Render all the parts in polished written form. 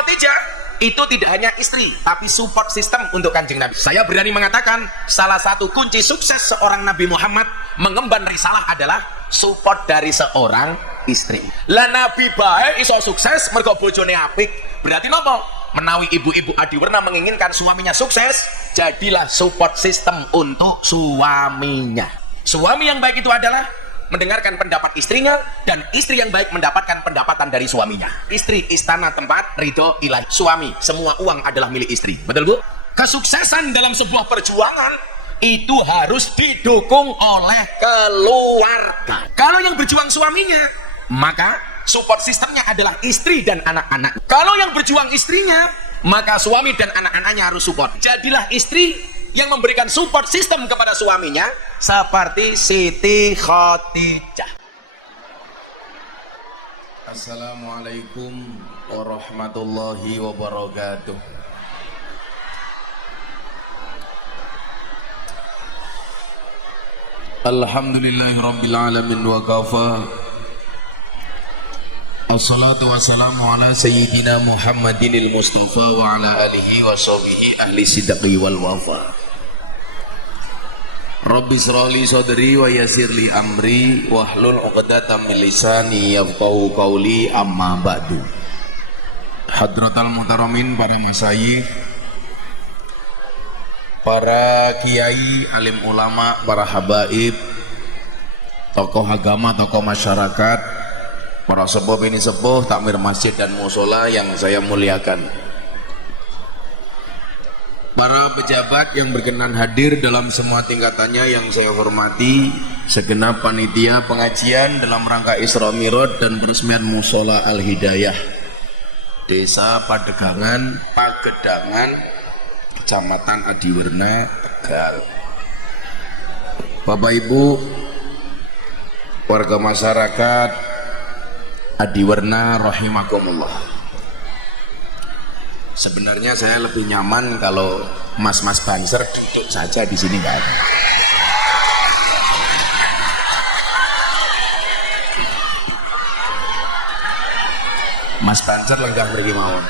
Khadijah itu tidak hanya istri, tapi support system untuk Kanjeng Nabi. Saya berani mengatakan salah satu kunci sukses seorang Nabi Muhammad mengemban risalah adalah support dari seorang istri. Lah Nabi bae iso sukses mergo bojone apik. Berarti nopo? Menawi ibu-ibu adiwerna menginginkan suaminya sukses, jadilah support system untuk suaminya. Suami yang baik itu adalah mendengarkan pendapat istrinya, dan istri yang baik mendapatkan pendapatan dari suaminya. Istri istana tempat ridho ilahi. Suami semua uang adalah milik istri. Betul Bu? Kesuksesan dalam sebuah perjuangan itu harus didukung oleh keluarga. Kalau yang berjuang suaminya, maka support sistemnya adalah istri dan anak-anak. Kalau yang berjuang istrinya, maka suami dan anak-anaknya harus support. Jadilah istri yang memberikan support sistem kepada suaminya seperti Siti Khadijah. Assalamualaikum warahmatullahi wabarakatuh. Alhamdulillahirabbil alamin wa kafa. Assalatu wassalamu ala sayyidina Muhammadinil Mustafa wa ala alihi wa sahbihi ahli sidqi wal wafa. Rabbi shrahli sadri wa yassirli amri wahlul 'uqdatam min lisani yafqahu qawli, amma ba'du. Hadratal muhtaramin, para masyayikh, para kiai, alim ulama, para habaib, tokoh agama, tokoh masyarakat, para sepuh bini sepuh, takmir masjid dan musola yang saya muliakan, para pejabat yang berkenan hadir dalam semua tingkatannya yang saya hormati, segenap panitia pengajian dalam rangka Isra Mi'raj dan peresmian musola Al Hidayah Desa Padegangan, Pagedangan, Kecamatan Adiwerna, Tegal. Bapak Ibu, warga masyarakat Adiwerna rahimakumullah. Sebenarnya saya lebih nyaman kalau mas-mas banser duduk saja di sini, kan? Mas banser lenggah pergi mawon.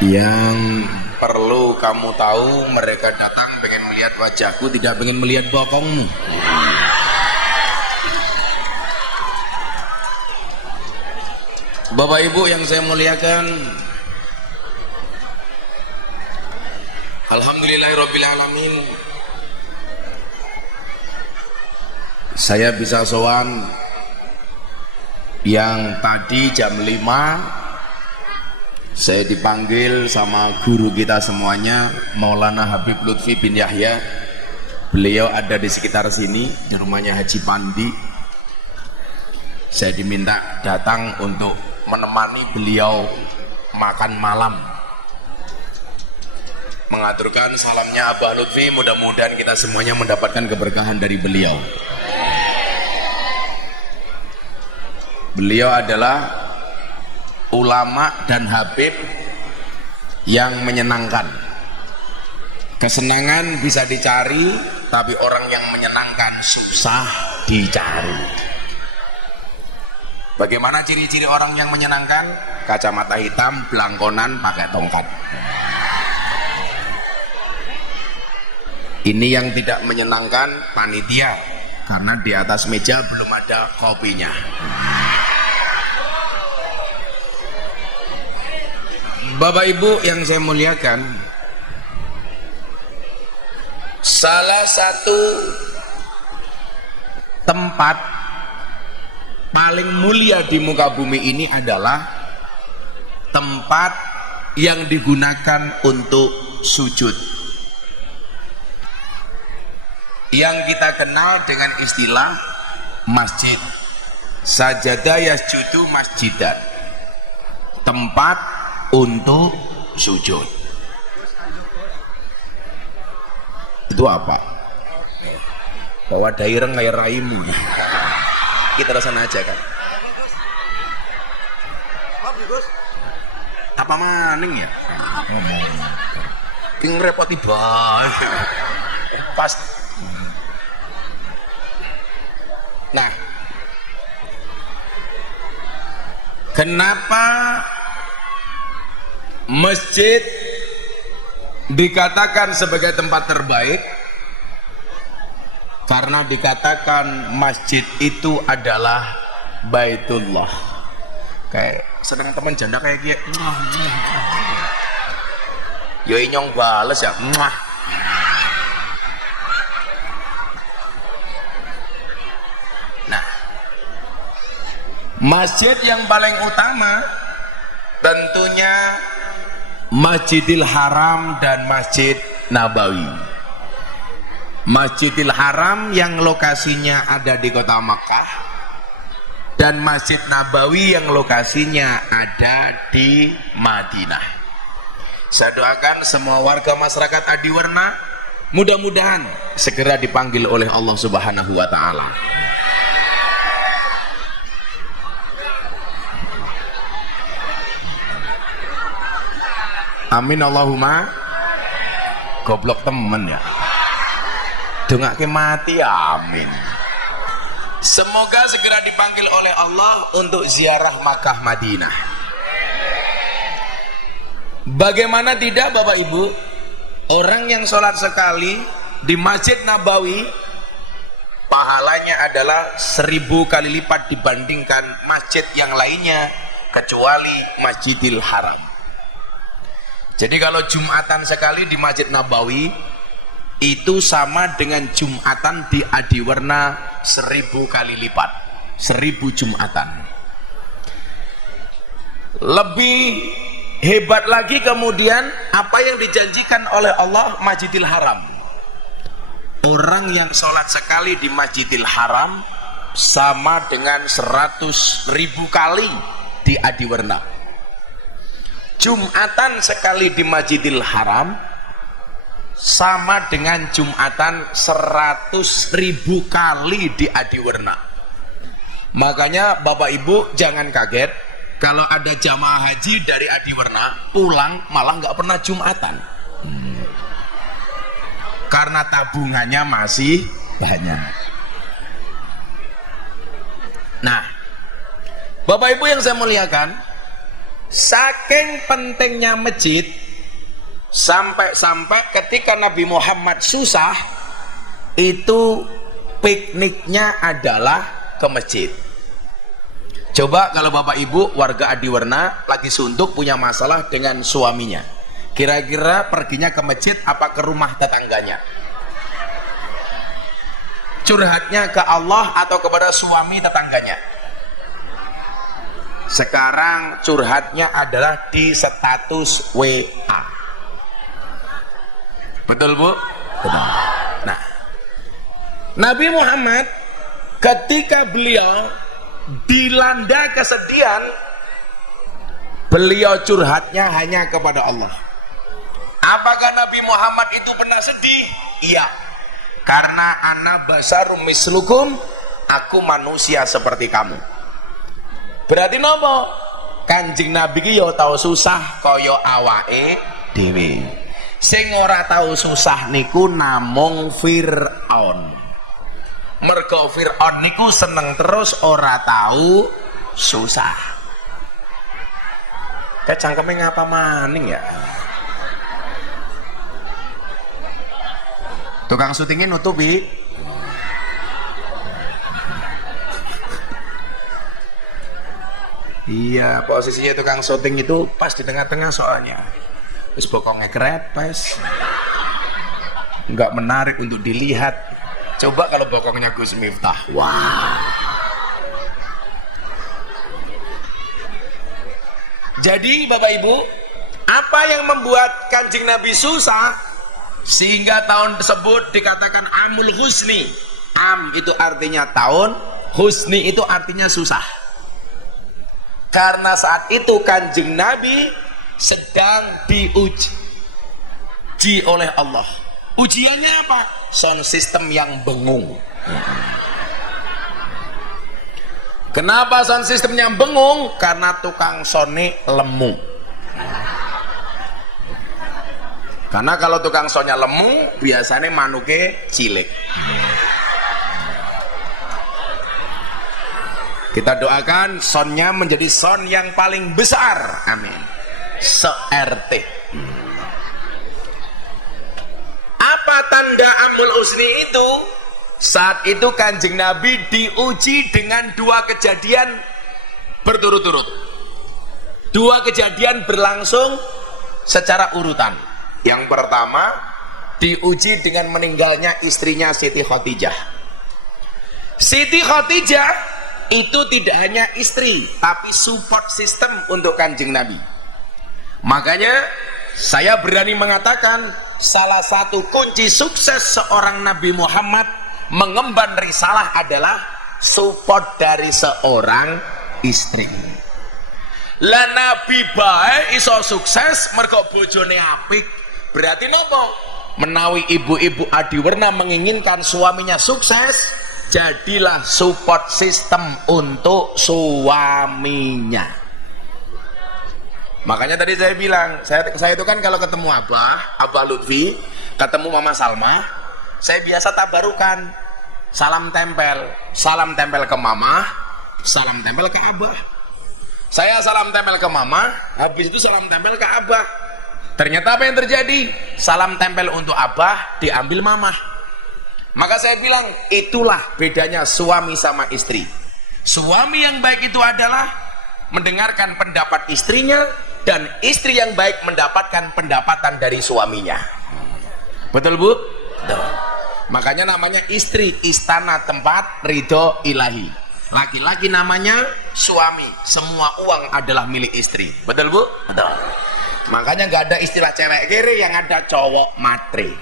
Yang perlu kamu tahu, mereka datang pengen melihat wajahku, tidak pengen melihat bokongmu. Bapak Ibu yang saya muliakan, alhamdulillahirabbil alamin, saya bisa sowan yang tadi jam 5 saya dipanggil sama guru kita semuanya, Maulana Habib Lutfi bin Yahya. Beliau ada di sekitar sini, di rumahnya Haji Pandi. Saya diminta datang untuk menemani beliau makan malam, mengaturkan salamnya Abah Lutfi. Mudah-mudahan kita semuanya mendapatkan keberkahan dari beliau. Beliau adalah ulama dan habib yang menyenangkan. Kesenangan bisa dicari, tapi orang yang menyenangkan susah dicari. Bagaimana ciri-ciri orang yang menyenangkan? Kacamata hitam, belangkonan, pakai tongkat. Ini yang tidak menyenangkan, panitia, karena di atas meja belum ada kopinya. Bapak Ibu yang saya muliakan, salah satu tempat paling mulia di muka bumi ini adalah tempat yang digunakan untuk sujud, yang kita kenal dengan istilah masjid. Sajadah yasjudu masjidan, tempat untuk sujud. Itu apa? Bawa daireng kayak raimu. Kita rasanya aja kan. Apa maning ya? King repoti bae. Pas. Nah, Kenapa masjid dikatakan sebagai tempat terbaik? Karena dikatakan masjid itu adalah Baitullah. Kayak sedang teman janda kayak gini. Yo inyong bales ya. Nah, masjid yang paling utama tentunya Masjidil Haram dan Masjid Nabawi. Masjidil Haram yang lokasinya ada di kota Makkah dan Masjid Nabawi yang lokasinya ada di Madinah. Saya doakan semua warga masyarakat Adiwarna mudah-mudahan segera dipanggil oleh Allah Subhanahu wa taala. Amin Allahumma. Goblok temen ya. Dongake mati amin. Semoga segera dipanggil oleh Allah untuk ziarah Makkah Madinah. Bagaimana tidak Bapak Ibu, orang yang sholat sekali di Masjid Nabawi pahalanya adalah 1000 kali lipat dibandingkan masjid yang lainnya kecuali Masjidil Haram. Jadi kalau Jumatan sekali di Masjid Nabawi itu sama dengan Jumatan di Adiwarna 1000 kali lipat, 1000 Jumatan. Lebih hebat lagi kemudian apa yang dijanjikan oleh Allah Masjidil Haram. Orang yang sholat sekali di Masjidil Haram sama dengan 100.000 kali di Adiwarna. Jumatan sekali di Masjidil Haram sama dengan Jumatan 100.000 kali di Adiwarna. Makanya Bapak Ibu jangan kaget kalau ada jamaah haji dari Adiwarna pulang malah nggak pernah Jumatan. Karena tabungannya masih banyak. Nah, Bapak Ibu yang saya muliakan, saking pentingnya masjid sampai-sampai ketika Nabi Muhammad susah itu pikniknya adalah ke masjid. Coba kalau Bapak Ibu warga Adiwarna lagi suntuk punya masalah dengan suaminya, kira-kira perginya ke masjid apa ke rumah tetangganya? Curhatnya ke Allah atau kepada suami tetangganya? Sekarang curhatnya adalah di status WA. Betul Bu? Betul. Nah, Nabi Muhammad ketika beliau dilanda kesedihan, beliau curhatnya hanya kepada Allah. Apakah Nabi Muhammad itu pernah sedih? Iya. Karena ana basarum mislukum, aku manusia seperti kamu. Berarti nopo? Kanjeng Nabi ki yo tau susah kaya awake dhewe. Sing ora tau susah niku namung Fir'aun. Mergo Fir'aun niku seneng terus ora tahu susah. Kayak cangkeme ngapa maning ya? Tukang syutingnya nutupi. Iya, posisinya tukang syuting itu pas di tengah-tengah soalnya. Terus bokongnya kerepes. Enggak menarik untuk dilihat. Coba kalau bokongnya Gus Miftah. Wah. Jadi Bapak Ibu, apa yang membuat Kanjeng Nabi susah sehingga tahun tersebut dikatakan Amul Husni? Am itu artinya tahun, Husni itu artinya susah. Karena saat itu Kanjeng Nabi sedang diuji oleh Allah. Ujiannya apa? Sound system yang bengung. Kenapa sound systemnya bengung? Karena tukang sone lemu. Karena kalau tukang soundnya lemu, biasanya manuke cilik. Kita doakan sonnya menjadi son yang paling besar. Amin. Se-RT. Apa tanda Amul Husni itu? Saat itu Kanjeng Nabi diuji dengan dua kejadian berturut-turut. Dua kejadian berlangsung secara urutan. Yang pertama, diuji dengan meninggalnya istrinya Siti Khadijah. Siti Khadijah itu tidak hanya istri, tapi support system untuk Kanjeng Nabi. Makanya saya berani mengatakan salah satu kunci sukses seorang Nabi Muhammad mengemban risalah adalah support dari seorang istri. Lah Nabi bae iso sukses mergo bojone apik. Berarti nopo? Menawi ibu-ibu adiwarna menginginkan suaminya sukses, jadilah support system untuk suaminya. Makanya tadi saya bilang, saya itu kan kalau ketemu Abah Lutfi, ketemu Mama Salma, saya biasa tabarukan, salam tempel ke Mama, salam tempel ke Abah. Saya salam tempel ke Mama, habis itu salam tempel ke Abah. Ternyata apa yang terjadi? Salam tempel untuk Abah diambil Mama. Maka saya bilang, itulah bedanya suami sama istri. Suami yang baik itu adalah mendengarkan pendapat istrinya, dan istri yang baik mendapatkan pendapatan dari suaminya. Betul Bu? Betul. Makanya namanya istri, istana tempat ridho ilahi. Laki-laki namanya suami, semua uang adalah milik istri. Betul Bu? Betul. Makanya nggak ada istilah cewek kiri, yang ada cowok matre.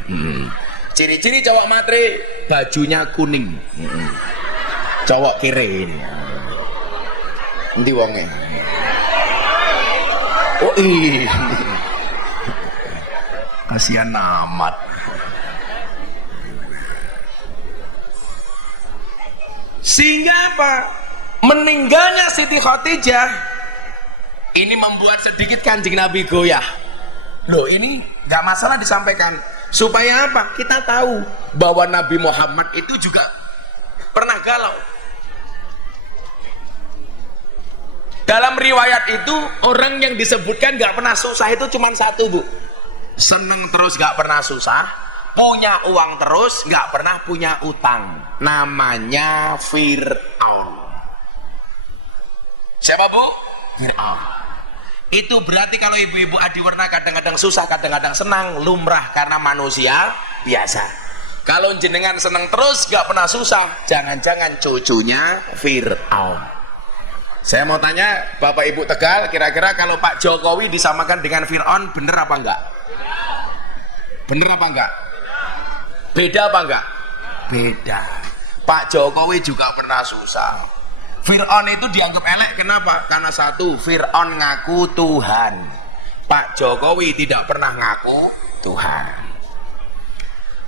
Ciri-ciri cowok matre, bajunya kuning. Cowok kiri ini. Nanti wongnya. Oh iya, kasihan amat. Sehingga apa? Meninggalnya Siti Khadijah ini membuat sedikit Kanjeng Nabi goyah. Loh, ini gak masalah disampaikan. Supaya apa? Kita tahu bahwa Nabi Muhammad itu juga pernah galau. Dalam riwayat itu orang yang disebutkan gak pernah susah itu cuma satu Bu. Seneng terus gak pernah susah, punya uang terus gak pernah punya utang. Namanya Fir'aun. Siapa Bu? Fir'aun. Itu berarti kalau ibu-ibu adiwarna kadang-kadang susah, kadang-kadang senang, lumrah karena manusia biasa. Kalau jenengan seneng terus gak pernah susah, jangan-jangan cucunya Fir'aun. Saya mau tanya Bapak Ibu Tegal, kira-kira kalau Pak Jokowi disamakan dengan Fir'aun, bener apa enggak? Bener apa enggak? Beda apa enggak? Beda. Pak Jokowi juga pernah susah. Fir'aun itu dianggap elek, kenapa? Karena satu, Fir'aun ngaku Tuhan. Pak Jokowi tidak pernah ngaku Tuhan.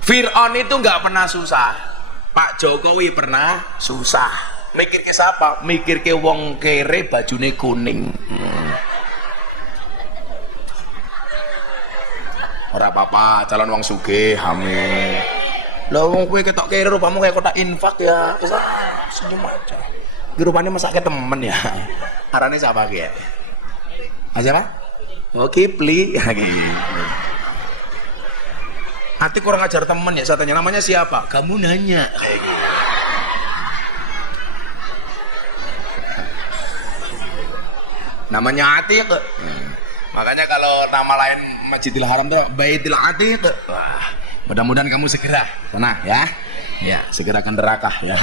Fir'aun itu enggak pernah susah. Pak Jokowi pernah susah. Mikir ke siapa? Mikir ke wong kere bajune kuning. Ora apa-apa, calon wong sugih, amin. Lah wong kowe ketok kere rupamu kayak kotak infak ya. Bisa senyum aja. Ki rupane mesake temen ya. Arane siapa ki ya? Siapa? Oh, Kipli. Hati kurang ajar temen ya, saya tanya namanya siapa? Kamu nanya. Kayak gitu. Namanya Atiq. Makanya kalau nama lain Masjidil Haram tuh Baitul Atiq. Wah, mudah-mudahan kamu segera sana ya. Ya, segera ke neraka ya.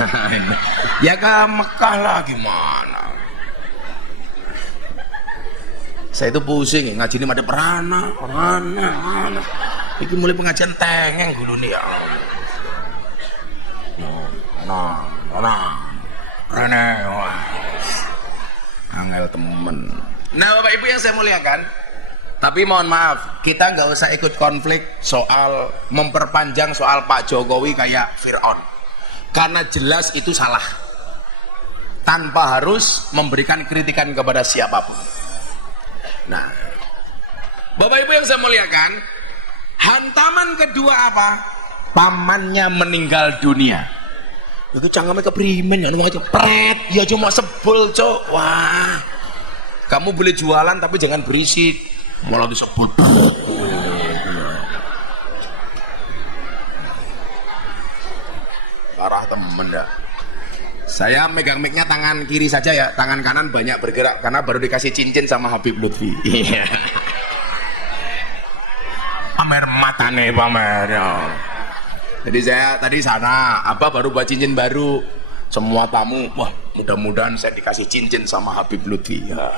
Ya ke Mekah lah gimana? Saya itu pusing ngaji ini ada perana. Iki mulai pengajian tengeng dulu nih ya. Angel temen. Nah Bapak Ibu yang saya muliakan, tapi mohon maaf, kita nggak usah ikut konflik soal memperpanjang soal Pak Jokowi kayak Fir'aun, karena jelas itu salah, tanpa harus memberikan kritikan kepada siapapun. Nah Bapak Ibu yang saya muliakan, hantaman kedua apa? Pamannya meninggal dunia. Itu cangkeme keprimen ya ngomong aja pret, ya cuma sebel, Cok. Wah. Kamu boleh jualan tapi jangan berisik. Malah disebul. Parah temen ya. Saya megang mic-nya tangan kiri saja ya, tangan kanan banyak bergerak karena baru dikasih cincin sama Habib Lutfi. Iya. Pamer matane pamer. Ya. Jadi saya tadi sana, apa baru buat cincin baru. Semua tamu, wah mudah-mudahan saya dikasih cincin sama Habib Lutfi. Ya.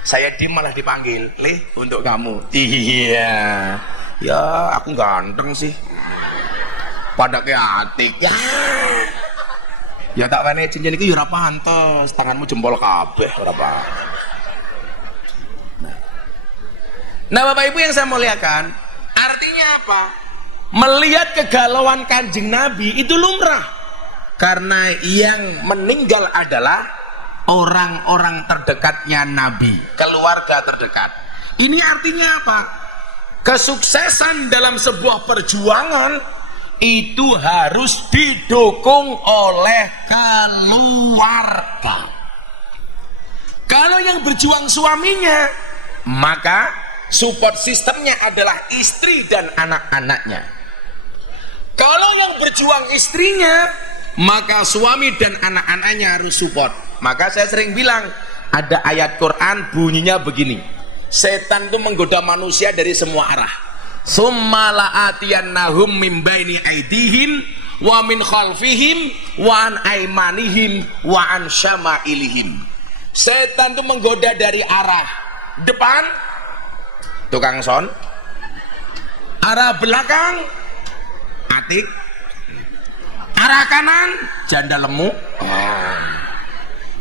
Saya malah dipanggil, Lih untuk kamu. Iya. Ya aku ganteng sih. Pada kayak atik. Ya. Ya tak kene cincin itu ya ora pantes, tanganmu jempol kabeh ora pantes. Nah, Bapak Ibu yang saya muliakan, artinya apa? Melihat kegalauan Kanjeng Nabi itu lumrah, karena yang meninggal adalah orang-orang terdekatnya Nabi, keluarga terdekat. Ini artinya apa? Kesuksesan dalam sebuah perjuangan itu harus didukung oleh keluarga. Kalau yang berjuang suaminya, maka support sistemnya adalah istri dan anak-anaknya. Kalau yang berjuang istrinya, maka suami dan anak-anaknya harus support. Maka saya sering bilang, ada ayat Quran bunyinya begini, setan itu menggoda manusia dari semua arah. Summa la'atiyannahum min baini aidihim wa min khalfihim wa an aimanihim wa an syama'ilihim. Setan itu menggoda dari arah depan, tukang son, arah belakang, atik, arah kanan, janda lemu,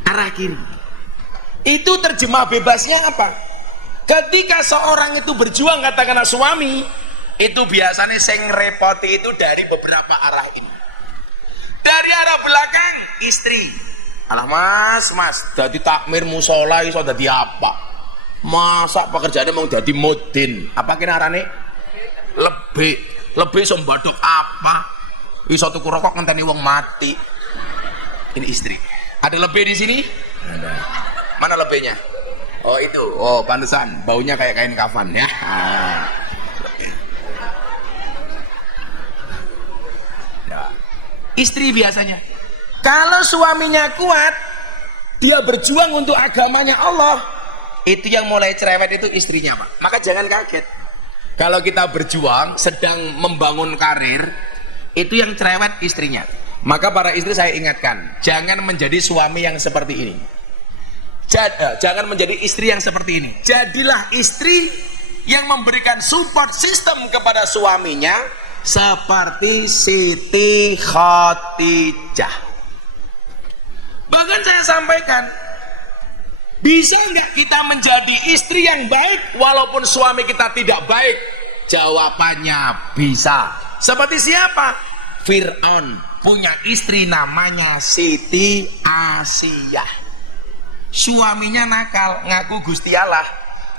arah kiri. Itu terjemah bebasnya apa? Ketika seorang itu berjuang, katakanlah suami, itu biasanya sing repoti itu dari beberapa arah ini. Dari arah belakang, istri. Alah mas, jadi takmir musola iso jadi apa? Masa pekerjaannya mau jadi mudin? Apa kira arane? Lebih iso mbaduk apa? Iso tuku rokok ngenteni wong mati. Ini istri. Ada lebih di sini? Ada. Mana lebihnya? Oh itu, oh pantesan baunya kayak kain kafan ya. Ya. Istri biasanya. Kalau suaminya kuat, dia berjuang untuk agamanya Allah, itu yang mulai cerewet itu istrinya, Pak. Maka jangan kaget. Kalau kita berjuang sedang membangun karir, itu yang cerewet istrinya. Maka para istri saya ingatkan, jangan menjadi suami yang seperti ini. Jangan menjadi istri yang seperti ini. Jadilah istri yang memberikan support system kepada suaminya seperti Siti Khadijah. Bahkan saya sampaikan, bisa nggak kita menjadi istri yang baik walaupun suami kita tidak baik? Jawabannya bisa. Seperti siapa? Fir'aun punya istri namanya Siti Asiyah. Suaminya nakal, ngaku Gusti Allah,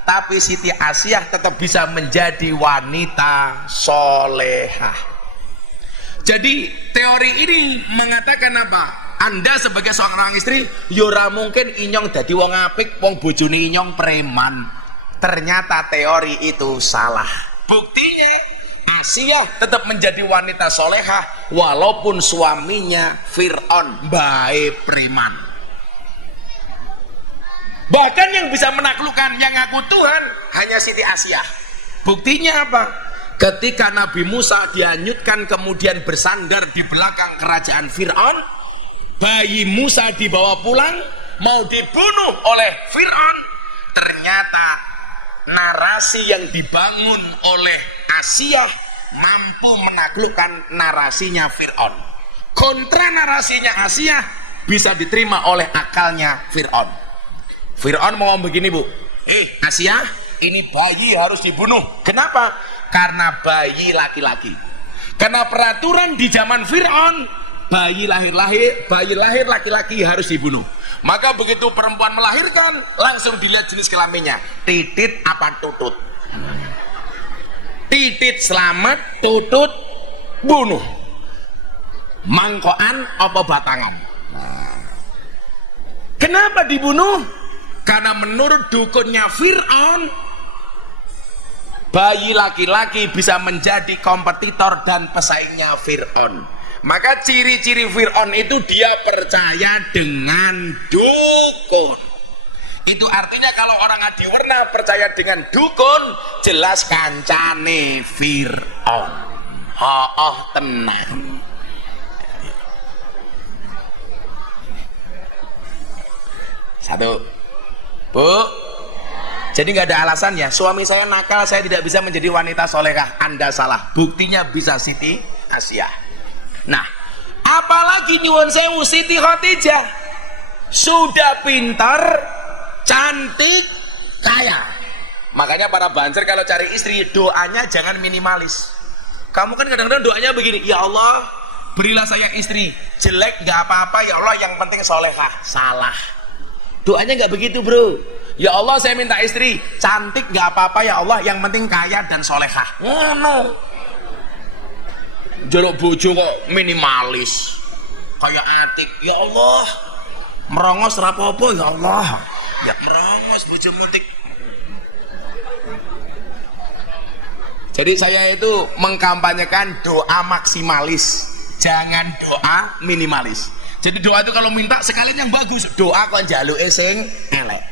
tapi Siti Asiyah tetap bisa menjadi wanita solehah. Jadi teori ini mengatakan apa? Anda sebagai seorang istri, yora mungkin inyong dadi wong apik, wong bojone inyong preman. Ternyata teori itu salah. Buktinya Asiyah tetap menjadi wanita solehah walaupun suaminya Fir'aun bae preman. Bahkan yang bisa menaklukkan yang ngaku Tuhan hanya Siti Asiyah. Buktinya apa? Ketika Nabi Musa dihanyutkan kemudian bersandar di belakang kerajaan Fir'aun, bayi Musa dibawa pulang mau dibunuh oleh Fir'aun. Ternyata narasi yang dibangun oleh Asiyah mampu menaklukkan narasinya Fir'aun. Kontra narasinya Asiyah bisa diterima oleh akalnya Fir'aun. Fir'aun mau begini, Bu, Asiyah, ini bayi harus dibunuh. Kenapa? Karena bayi laki-laki. Karena peraturan di zaman Fir'aun, bayi lahir laki-laki harus dibunuh. Maka begitu perempuan melahirkan, langsung dilihat jenis kelaminnya, titit apa tutut. Titit selamat, tutut bunuh. mangkokan apa batangan. Kenapa dibunuh? Karena menurut dukunnya Fir'aun, bayi laki-laki bisa menjadi kompetitor dan pesaingnya Fir'aun. Maka ciri-ciri Fir'aun itu dia percaya dengan dukun. Itu artinya kalau orang Adiwarna percaya dengan dukun, jelas kancane Fir'aun. Tenang. Satu, Bu, jadi nggak ada alasan ya, suami saya nakal, saya tidak bisa menjadi wanita solehah. Anda salah, buktinya bisa Siti Asyah. Nah, apalagi nyuwun sewu Siti Khadijah, sudah pintar, cantik, kaya. Makanya para banser kalau cari istri, doanya jangan minimalis. Kamu kan kadang-kadang doanya begini, ya Allah berilah saya istri jelek nggak apa-apa ya Allah, yang penting solehah. Salah, doanya nggak begitu bro. Ya Allah saya minta istri cantik nggak apa-apa ya Allah, yang penting kaya dan solehah. Ngono. Jorok bojo kok minimalis kayak Atik, ya Allah merongos rapopo ya Allah, ya merongos bojo mutik. Jadi saya itu mengkampanyekan doa maksimalis, jangan doa minimalis. Jadi doa itu kalau minta sekalian yang bagus, doa kok njaluke sing elek.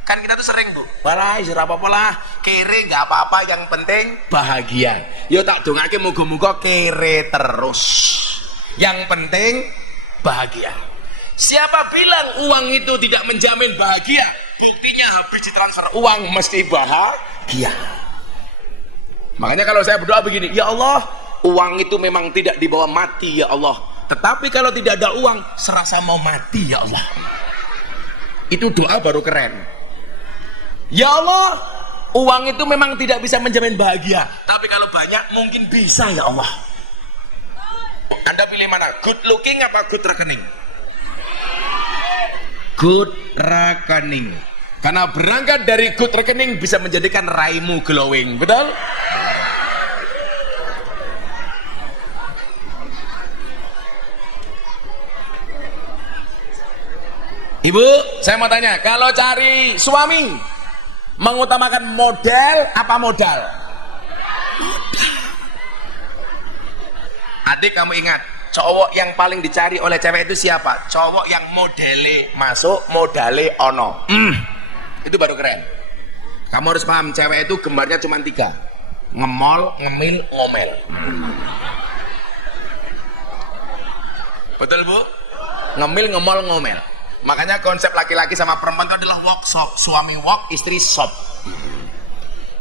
Kan kita tuh sering Bu, walah ora apa-apa lah, kere nggak apa-apa, yang penting bahagia. Yo tak dongake muga-muga kere terus, yang penting bahagia. Siapa bilang uang itu tidak menjamin bahagia? Buktinya habis ditransfer uang mesti bahagia. Makanya kalau saya berdoa begini, ya Allah uang itu memang tidak dibawa mati ya Allah, tetapi kalau tidak ada uang serasa mau mati ya Allah. Itu doa baru keren. Ya Allah uang itu memang tidak bisa menjamin bahagia, tapi kalau banyak mungkin bisa ya Allah. Anda pilih mana? Good looking apa good rekening? Good rekening. Karena berangkat dari good rekening bisa menjadikan raimu glowing, betul? Ibu, saya mau tanya, kalau cari suami mengutamakan model apa modal? Adik kamu ingat, cowok yang paling dicari oleh cewek itu siapa? Cowok yang modele masuk, modale ono. Itu baru keren. Kamu harus paham, cewek itu gembarnya cuma 3: ngemol, ngemil, ngomel. Betul Bu? Ngemil, ngemol, ngomel. Makanya konsep laki-laki sama perempuan itu adalah workshop. Suami work, istri shop.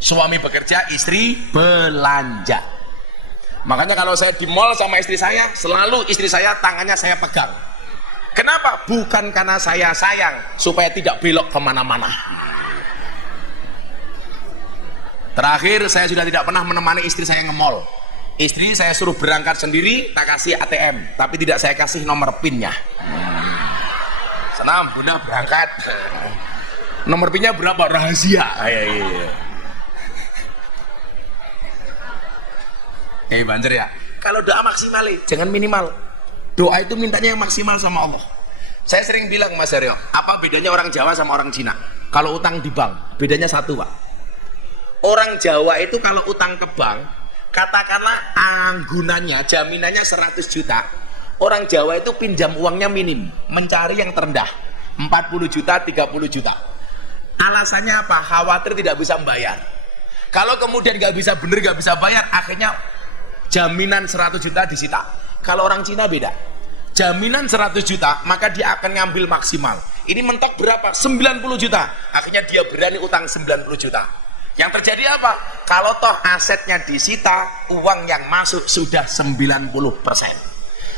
Suami bekerja, istri belanja. Makanya kalau saya di mall sama istri saya, selalu istri saya tangannya saya pegang. Kenapa? Bukan karena saya sayang, supaya tidak belok kemana-mana. Terakhir saya sudah tidak pernah menemani istri saya nge-mall. Istri saya suruh berangkat sendiri, tak kasih ATM, tapi tidak saya kasih nomor PIN-nya. Senam, Bunda berangkat. Nomor PIN-nya berapa? Rahasia. Banjir ya. Kalau doa maksimal, jangan minimal. Doa itu mintanya yang maksimal sama Allah. Saya sering bilang Mas Aryo, apa bedanya orang Jawa sama orang Cina? Kalau utang di bank, bedanya satu Pak. Orang Jawa itu kalau utang ke bank, katakanlah anggunannya, jaminannya 100 juta. Orang Jawa itu pinjam uangnya minim, mencari yang terendah, 40 juta, 30 juta. Alasannya apa? Khawatir tidak bisa membayar. Kalau kemudian nggak bisa bener, nggak bisa bayar, akhirnya jaminan 100 juta disita. Kalau orang Cina beda, jaminan 100 juta, maka dia akan ngambil maksimal. Ini mentok berapa? 90 juta. Akhirnya dia berani utang 90 juta. Yang terjadi apa? Kalau toh asetnya disita, uang yang masuk sudah 90%.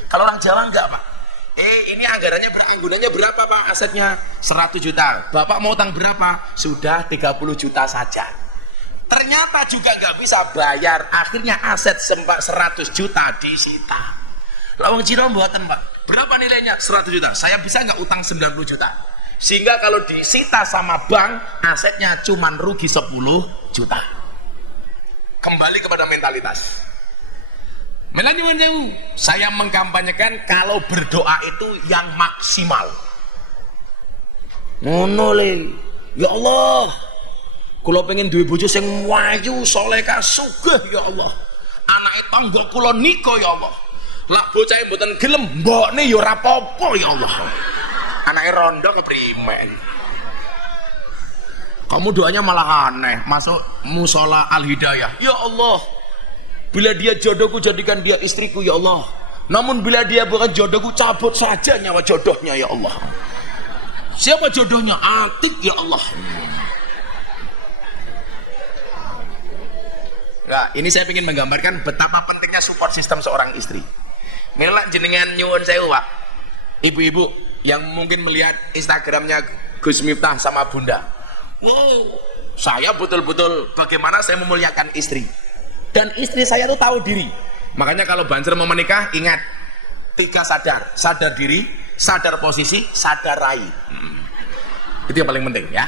Kalau orang Jawa enggak Pak, ini anggarannya, anggunannya berapa Pak asetnya? 100 juta. Bapak mau utang berapa? Sudah 30 juta saja. Ternyata juga nggak bisa bayar, akhirnya aset 100 juta disita. Lawang Cina buatan Pak, berapa nilainya? 100 juta. Saya bisa nggak utang 90 juta? Sehingga kalau disita sama bank, asetnya cuma rugi 10 juta. Kembali kepada mentalitas. Mela nyuwun sewu, saya mengkampanyekan kalau berdoa itu yang maksimal. Ngono le. Ya Allah, kula pengen duwe bojo sing wayu, salehah, sugih ya Allah. Anake tangga kula nika ya Allah. Lah bocahe mboten gelem, mbokne ya ora apa-apa ya Allah. Anake rondo keprimen. Kamu doanya malah aneh, masuk musola Al-Hidayah. Ya Allah, bila dia jodohku jadikan dia istriku ya Allah. Namun bila dia bukan jodohku, cabut saja nyawa jodohnya ya Allah. Siapa jodohnya? Atik ya Allah. Nah, ini saya ingin menggambarkan betapa pentingnya support system seorang istri. Mila jenengan nyuwun sewu Pak, ibu-ibu yang mungkin melihat Instagramnya Gus Miftah sama Bunda. Wow, saya betul-betul bagaimana saya memuliakan istri. Dan istri saya tuh tahu diri. Makanya kalau Banser mau menikah, ingat 3 sadar. Sadar diri, sadar posisi, sadar rai. Itu yang paling penting ya.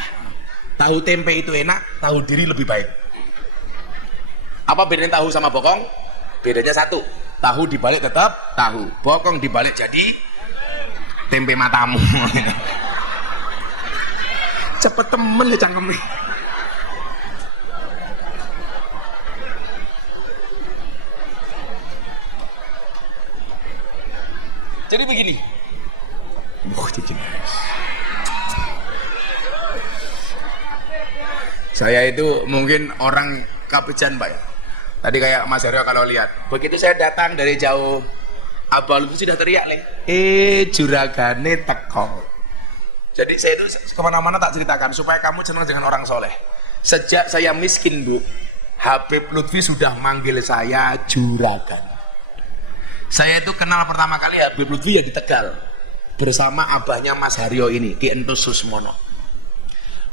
Tahu tempe itu enak, tahu diri lebih baik. Apa bedanya tahu sama bokong? Bedanya satu, tahu dibalik tetap tahu, bokong dibalik jadi tempe matamu. Cepet temen ya cangkemnya. Jadi begini. Saya itu mungkin orang Kapijan Pak ya. Tadi kayak Mas Aryo kalau lihat, begitu saya datang dari jauh, Abal itu sudah teriak nih, juragane teko. Jadi saya itu kemana-mana tak ceritakan supaya kamu senang dengan orang soleh. Sejak saya miskin Bu, Habib Lutfi sudah manggil saya juragan. Saya itu kenal pertama kali Habib Lutfi ya di Tegal bersama abahnya Mas Haryo ini, Ki Entus Susmono.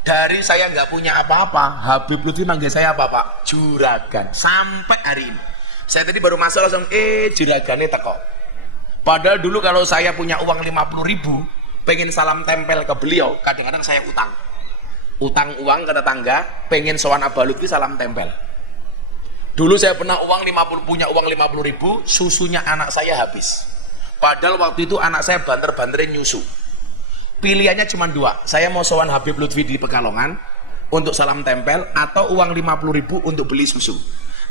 Dari saya nggak punya apa-apa, Habib Lutfi manggil saya apa Pak? Juragan. Sampai hari ini. Saya tadi baru masuk langsung, juragannya teko. Padahal dulu kalau saya punya uang 50.000, pengen salam tempel ke beliau, kadang-kadang saya utang. Utang uang ke tetangga, pengen sowan Abah Lutfi salam tempel. Dulu saya pernah punya uang 50.000, susunya anak saya habis. Padahal waktu itu anak saya banter-banterin nyusu. Pilihannya cuma 2, saya mau sowan Habib Lutfi di Pekalongan untuk salam tempel atau uang 50.000 untuk beli susu.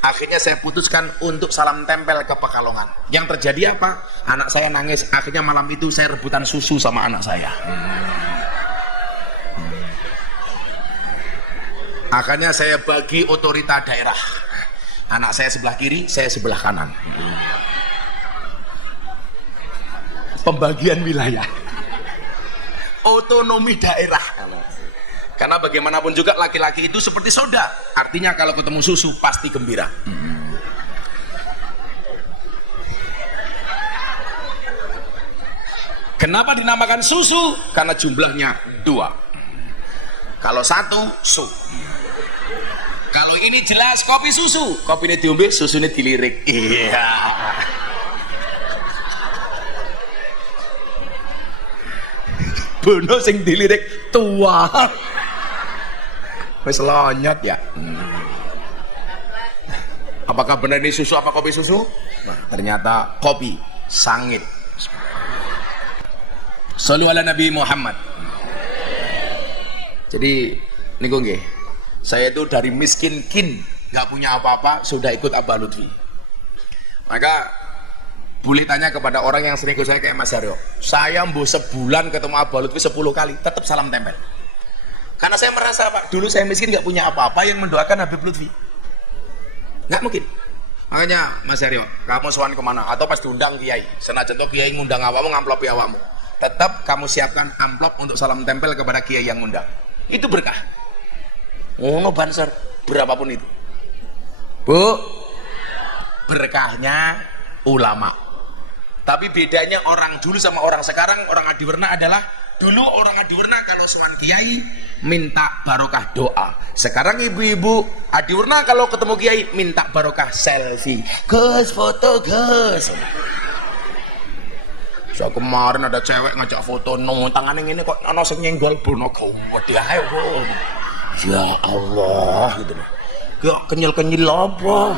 Akhirnya saya putuskan untuk salam tempel ke Pekalongan. Yang terjadi apa? Anak saya nangis, akhirnya malam itu saya rebutan susu sama anak saya. Akhirnya saya bagi otorita daerah. Anak saya sebelah kiri, saya sebelah kanan. Pembagian wilayah. Otonomi daerah. Karena bagaimanapun juga laki-laki itu seperti soda, artinya kalau ketemu susu pasti gembira. Kenapa dinamakan susu? Karena jumlahnya 2. Kalau 1 su. Kalau ini jelas kopi susu, kopi ini diombe, susunya dilirik. Iya. Bono sing dilirik tua. Wis lonyot ya. Apakah benar ini susu apa kopi susu? Nah, ternyata kopi sangit. Shallu ala Nabi Muhammad. Jadi niku nggih. Saya itu dari miskin nggak punya apa-apa sudah ikut Abah Lutfi. Maka boleh tanya kepada orang yang sering ikut saya kayak Mas Haryo. Saya mbuh sebulan ketemu Abah Lutfi 10 kali, tetap salam tempel. Karena saya merasa Pak, dulu saya miskin nggak punya apa-apa yang mendoakan Habib Lutfi. Nggak mungkin. Makanya Mas Haryo, kamu sowan kemana? Atau pas diundang kiai, senajan to kiai ngundang awakmu ngamplopi awakmu, tetap kamu siapkan amplop untuk salam tempel kepada kiai yang ngundang. Itu berkah. Ngono Banser, berapapun itu. Bu, berkahnya ulama. Tapi bedanya orang dulu sama orang sekarang, orang Adiwerna adalah dulu orang Adiwerna kalau seman kiai minta barokah doa. Sekarang ibu-ibu Adiwerna kalau ketemu kiai minta barokah selfie. Gus foto Gus. So kemarin ada cewek ngajak foto nong tangannya ini kok ana sing nyenggol bono gede ae. Ya Allah gitu loh. Ya kenyil-kenyil apa?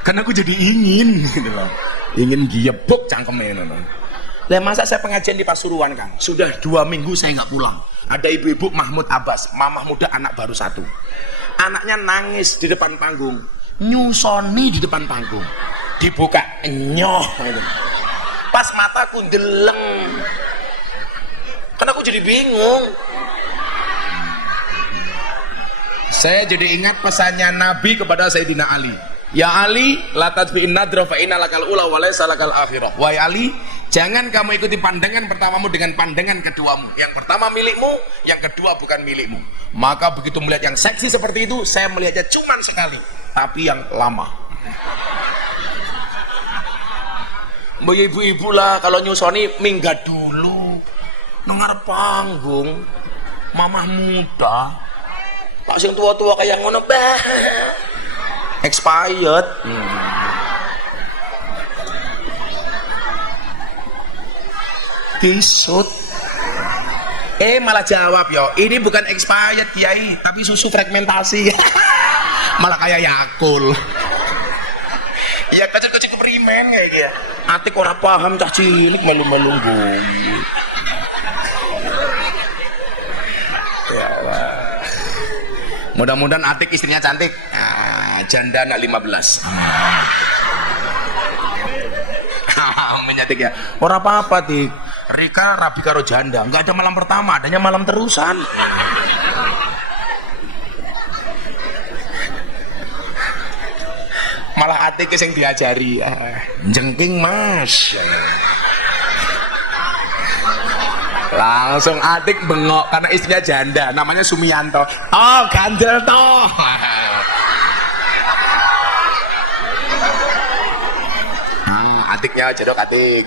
Karena aku jadi ingin gitu loh. Ingin giebuk cangkemnya gitu. Lah masa saya pengajian di Pasuruan Kang, sudah 2 minggu saya nggak pulang. Ada ibu-ibu Mahmud Abbas, mamah muda anak baru 1. Anaknya nangis di depan panggung, nyusoni di depan panggung, dibuka nyoh gitu. Pas mataku deleng, karena aku jadi bingung. Saya jadi ingat pesannya Nabi kepada Sayyidina Ali. Ya Ali, la tadfi'in nadra fa inna lakal ula wa laysa lakal akhirah. Wahai Ali, jangan kamu ikuti pandangan pertamamu dengan pandangan keduamu. Yang pertama milikmu, yang kedua bukan milikmu. Maka begitu melihat yang seksi seperti itu, saya melihatnya cuma sekali, tapi yang lama. Ibu-ibu lah kalau nyusoni minggat dulu nengar panggung, mamah muda masih tua-tua kayak ngono bah expired. Tisut malah jawab yo, ini bukan expired Kiai, tapi susu fragmentasi. Malah kayak Yakul. Ya kecil-kecil keperimen kayak dia. Atik ora paham cah cilik melu-melu gue. Ya Allah. Mudah-mudahan Atik istrinya cantik. Janda anak 15. Menyatik ya. Ora apa-apa Tik. Rika rabi karo janda. Enggak ada malam pertama, adanya malam terusan. Malah Atik yang diajari jengking Mas. Langsung Atik bengok karena istrinya janda, namanya Sumiyanto. Oh gandel toh. Atiknya jedok Atik.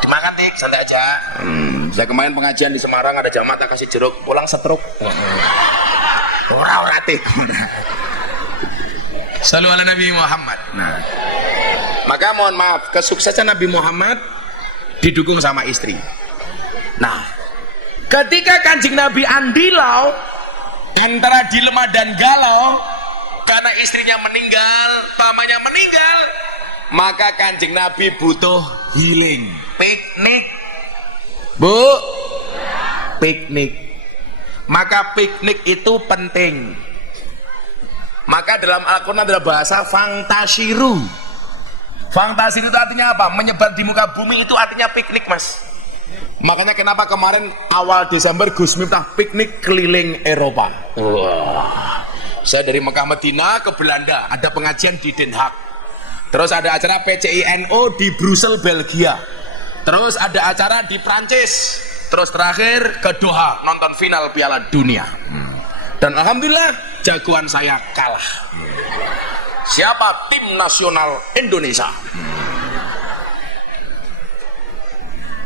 Dimakan Tik, santai aja. Saya kemarin pengajian di Semarang ada jamaah tak kasih jeruk, pulang setruk. Ora Tik. Sallu ala Nabi Muhammad. Nah, maka mohon maaf, kesuksesan Nabi Muhammad didukung sama istri. Nah, ketika Kanjeng Nabi andilau antara dilema dan galau karena istrinya meninggal, pamannya meninggal, maka Kanjeng Nabi butuh healing, piknik. Bu, piknik. Maka piknik itu penting. Maka dalam Al-Quran adalah bahasa fantasiru. Fantasiru itu artinya apa? Menyebar di muka bumi itu artinya piknik Mas. Makanya kenapa kemarin awal Desember Gus Miftah piknik keliling Eropa. Saya dari Mekah Madinah ke Belanda, ada pengajian di Den Haag. Terus ada acara PCINO di Brussel Belgia. Terus ada acara di Prancis. Terus terakhir ke Doha nonton final Piala Dunia. Dan alhamdulillah jagoan saya kalah. Siapa? Tim nasional Indonesia.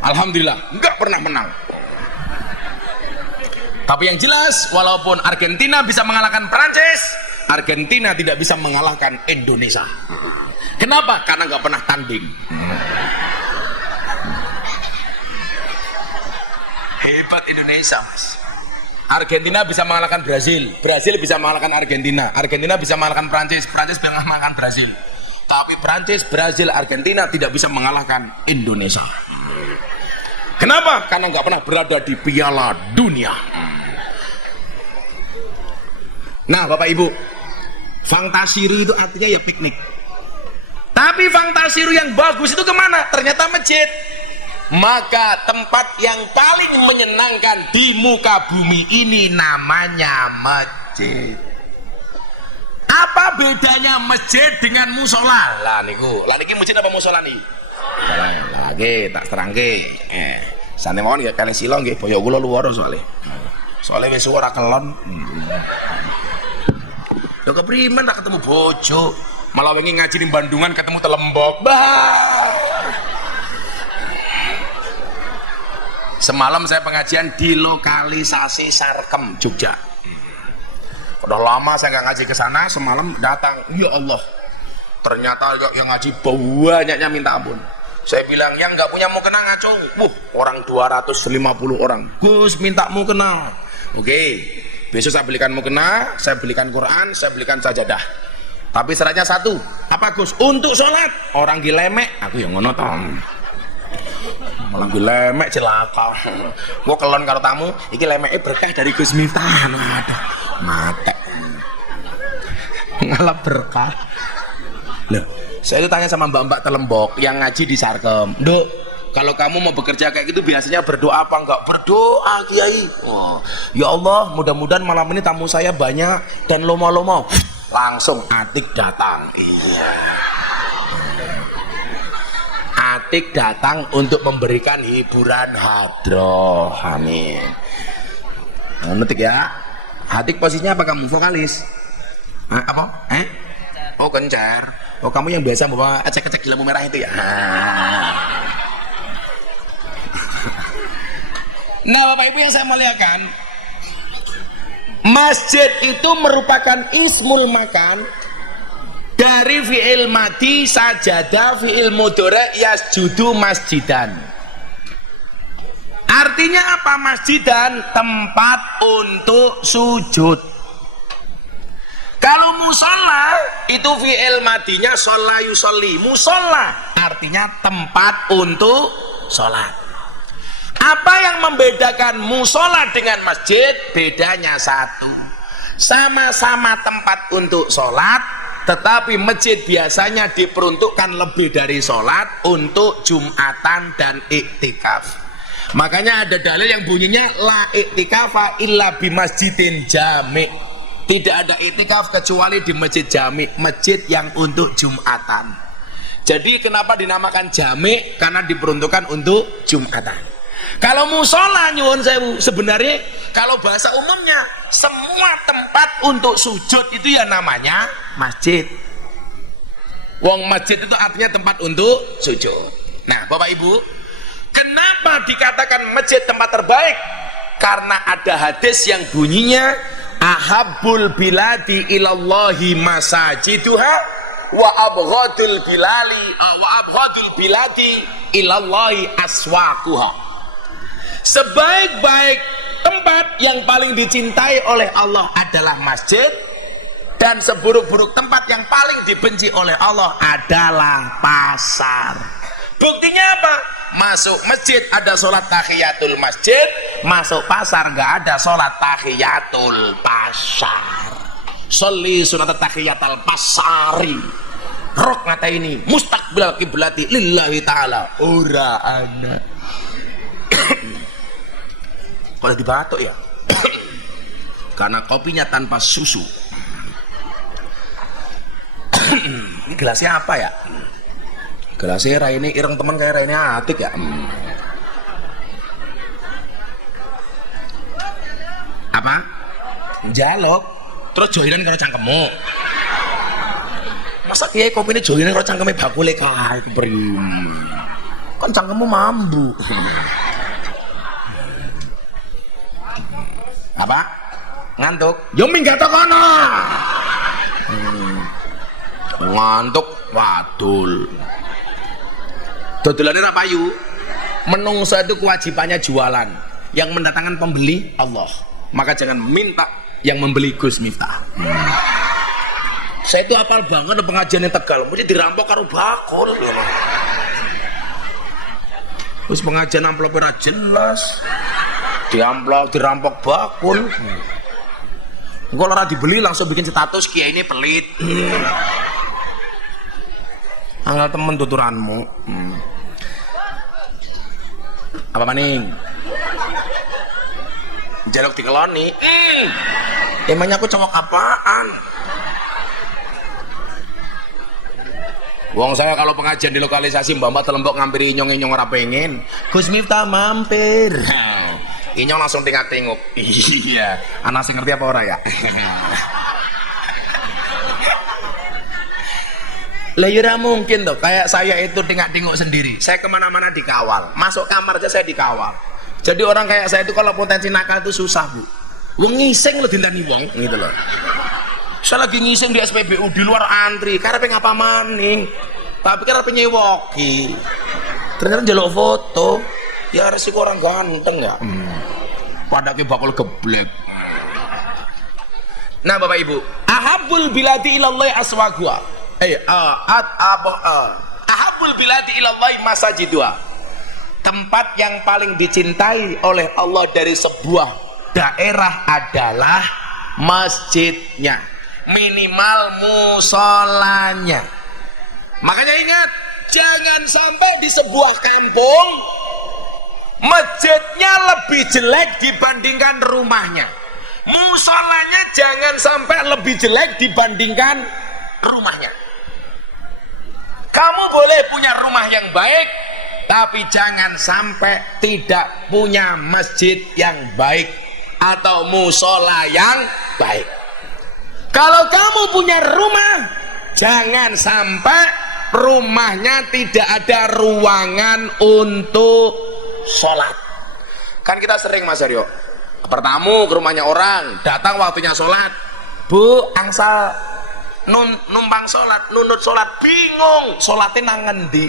Alhamdulillah nggak pernah menang. Tapi yang jelas walaupun Argentina bisa mengalahkan Prancis, Argentina tidak bisa mengalahkan Indonesia. Kenapa? Karena nggak pernah tanding. Hebat Indonesia Mas. Argentina bisa mengalahkan Brazil, Brazil bisa mengalahkan Argentina, Argentina bisa mengalahkan Prancis, Prancis bisa mengalahkan Brazil. Tapi Prancis, Brazil, Argentina tidak bisa mengalahkan Indonesia. Kenapa? Karena nggak pernah berada di Piala Dunia. Nah Bapak Ibu, fantasiru itu artinya ya piknik. Tapi fantasiru yang bagus itu kemana? Ternyata masjid. Maka tempat yang paling menyenangkan di muka bumi ini namanya masjid. Apa bedanya masjid dengan musola? Lah niki masjid apa musola nih? Lah lagi tak terangke. Sane mawon ya kalian sila nggih boyo kula luar soalnya. Soalnya wis ora kelon. Lho keprimen tak ketemu bojo, malah wengi ngaji di Bandungan ketemu telembok. Bah. Semalam saya pengajian di lokalisasi Sarkem, Jogja. Udah lama saya nggak ngaji ke sana, semalam datang. Ya Allah, ternyata yang ngaji banyaknya minta ampun. Saya bilang yang nggak punya mau kenal ngaco. Orang 250 orang. Gus minta mau kenal. Oke, besok saya belikan mukena, saya belikan Quran, saya belikan sajadah. Tapi syaratnya satu, apa Gus? Untuk sholat. Orang gilemek, aku yang ngono tom. Malah gilemek celaka. Gua kelon karo tamu, iki lemeke berkah dari Gus Miftah. Aduh, mate. Ngalah berkah. Loh, saya itu tanya sama mbak-mbak Telembok yang ngaji di Sarkem. Duk, kalau kamu mau bekerja kayak gitu biasanya berdoa apa enggak? Berdoa Kiai. Oh, ya Allah, mudah-mudahan malam ini tamu saya banyak dan lomo-lomo. Langsung Atik datang. Iya. Atik datang untuk memberikan hiburan hadroh. Amin. Ngetik ya. Atik posisinya apa kamu? Vokalis? Apa? Oh, kencar. Oh, kamu yang biasa bawa acek-acek di lampu merah itu ya. Nah, Bapak Ibu yang saya muliakan, masjid itu merupakan ismul makan dari fi'il madi sajadah fi'il mudhari yasjudu masjidan. Artinya apa masjidan? Tempat untuk sujud. Kalau musola itu fi'il madinya sholla yusolli. Musola artinya tempat untuk sholat. Apa yang membedakan musola dengan masjid? Bedanya satu, sama-sama tempat untuk sholat, tetapi masjid biasanya diperuntukkan lebih dari sholat untuk jumatan dan iktikaf. Makanya ada dalil yang bunyinya la iktikafa illa bimasjidin jami'. Tidak ada iktikaf kecuali di masjid jami', masjid yang untuk jumatan. Jadi kenapa dinamakan jami'? Karena diperuntukkan untuk jumatan. Kalau musola nyuwun sewu, sebenarnya kalau bahasa umumnya semua tempat untuk sujud itu ya namanya masjid. Wong masjid itu artinya tempat untuk sujud. Nah, Bapak Ibu, kenapa dikatakan masjid tempat terbaik? Karena ada hadis yang bunyinya ahabbul biladi ilallahi masajiduha wa abghadul biladi ilallahi aswaquha. Sebaik-baik tempat yang paling dicintai oleh Allah adalah masjid, dan seburuk-buruk tempat yang paling dibenci oleh Allah adalah pasar. Buktinya apa? Masuk masjid ada sholat tahiyatul masjid, masuk pasar nggak ada sholat tahiyatul pasar. Sholli sunat tahiyatul pasari. Rok ngata ini mustaqbil kiblati lillahi ta'ala. Ora ana. Kalau dibatuk ya karena kopinya tanpa susu. Ini gelasnya apa ya? Gelasnya Raine ireng teman kayak Raine Atik ya. Apa? Jaluk terus joinan karo cangkemmu. Masa kiai kopi ini joinan karo cangkeme bakule kae kepriye? Kan cangkemmu mambu. Apa? Ngantuk? Yo minggat kono. Ngantuk wadul. Dodolane ra payu. Menungso itu kewajibannya jualan. Yang mendatangkan pembeli Allah. Maka jangan minta yang membeli Gus Miftah. Saya itu apal banget pengajian yang Tegal. Mesti dirampok karo bakul. Terus pengajian amplop ora jelas. Dirampok bakul. Kalau orang dibeli langsung bikin status kiai ini pelit. Anggal temen tuturanmu. Apa maning? Jaluk dikeloni. Emangnya aku cowok apaan? Wong saya kalau pengajian di lokalisasi Mbak Telembok ngampiri inyong-inyong ora pengen. Gus Miftah mampir. Inyong langsung tengok-tengok. Iya, anak sing ngerti apa ora ya? Lah ya mungkin tuh, kayak saya itu tengok-tengok sendiri. Saya kemana-mana dikawal, masuk kamar aja saya dikawal. Jadi orang kayak saya itu kalau potensi nakal itu susah, Bu. Wong ngising lo dintani wong, gitu loh. Saya lagi ngising di SPBU di luar antri, karepe ngapa maning? Tapi karepe nyewoki. Ternyata njaluk foto. Ya resiko orang ganteng ya. Pada ke bakul geblek. Nah Bapak Ibu, ahabbul biladi ilallah aswaqwa. Ahabbul biladi ilallah masajidwa. Tempat yang paling dicintai oleh Allah dari sebuah daerah adalah masjidnya, minimal musolanya. Makanya ingat, jangan sampai di sebuah kampung masjidnya lebih jelek dibandingkan rumahnya, musolanya jangan sampai lebih jelek dibandingkan rumahnya. Kamu boleh punya rumah yang baik, tapi jangan sampai tidak punya masjid yang baik atau musola yang baik. Kalau kamu punya rumah, jangan sampai rumahnya tidak ada ruangan untuk sholat. Kan kita sering Mas Aryo, pertamu ke rumahnya orang, datang waktunya sholat, Bu angsal numpang sholat, nunut sholat, bingung sholatnya nang ngendi.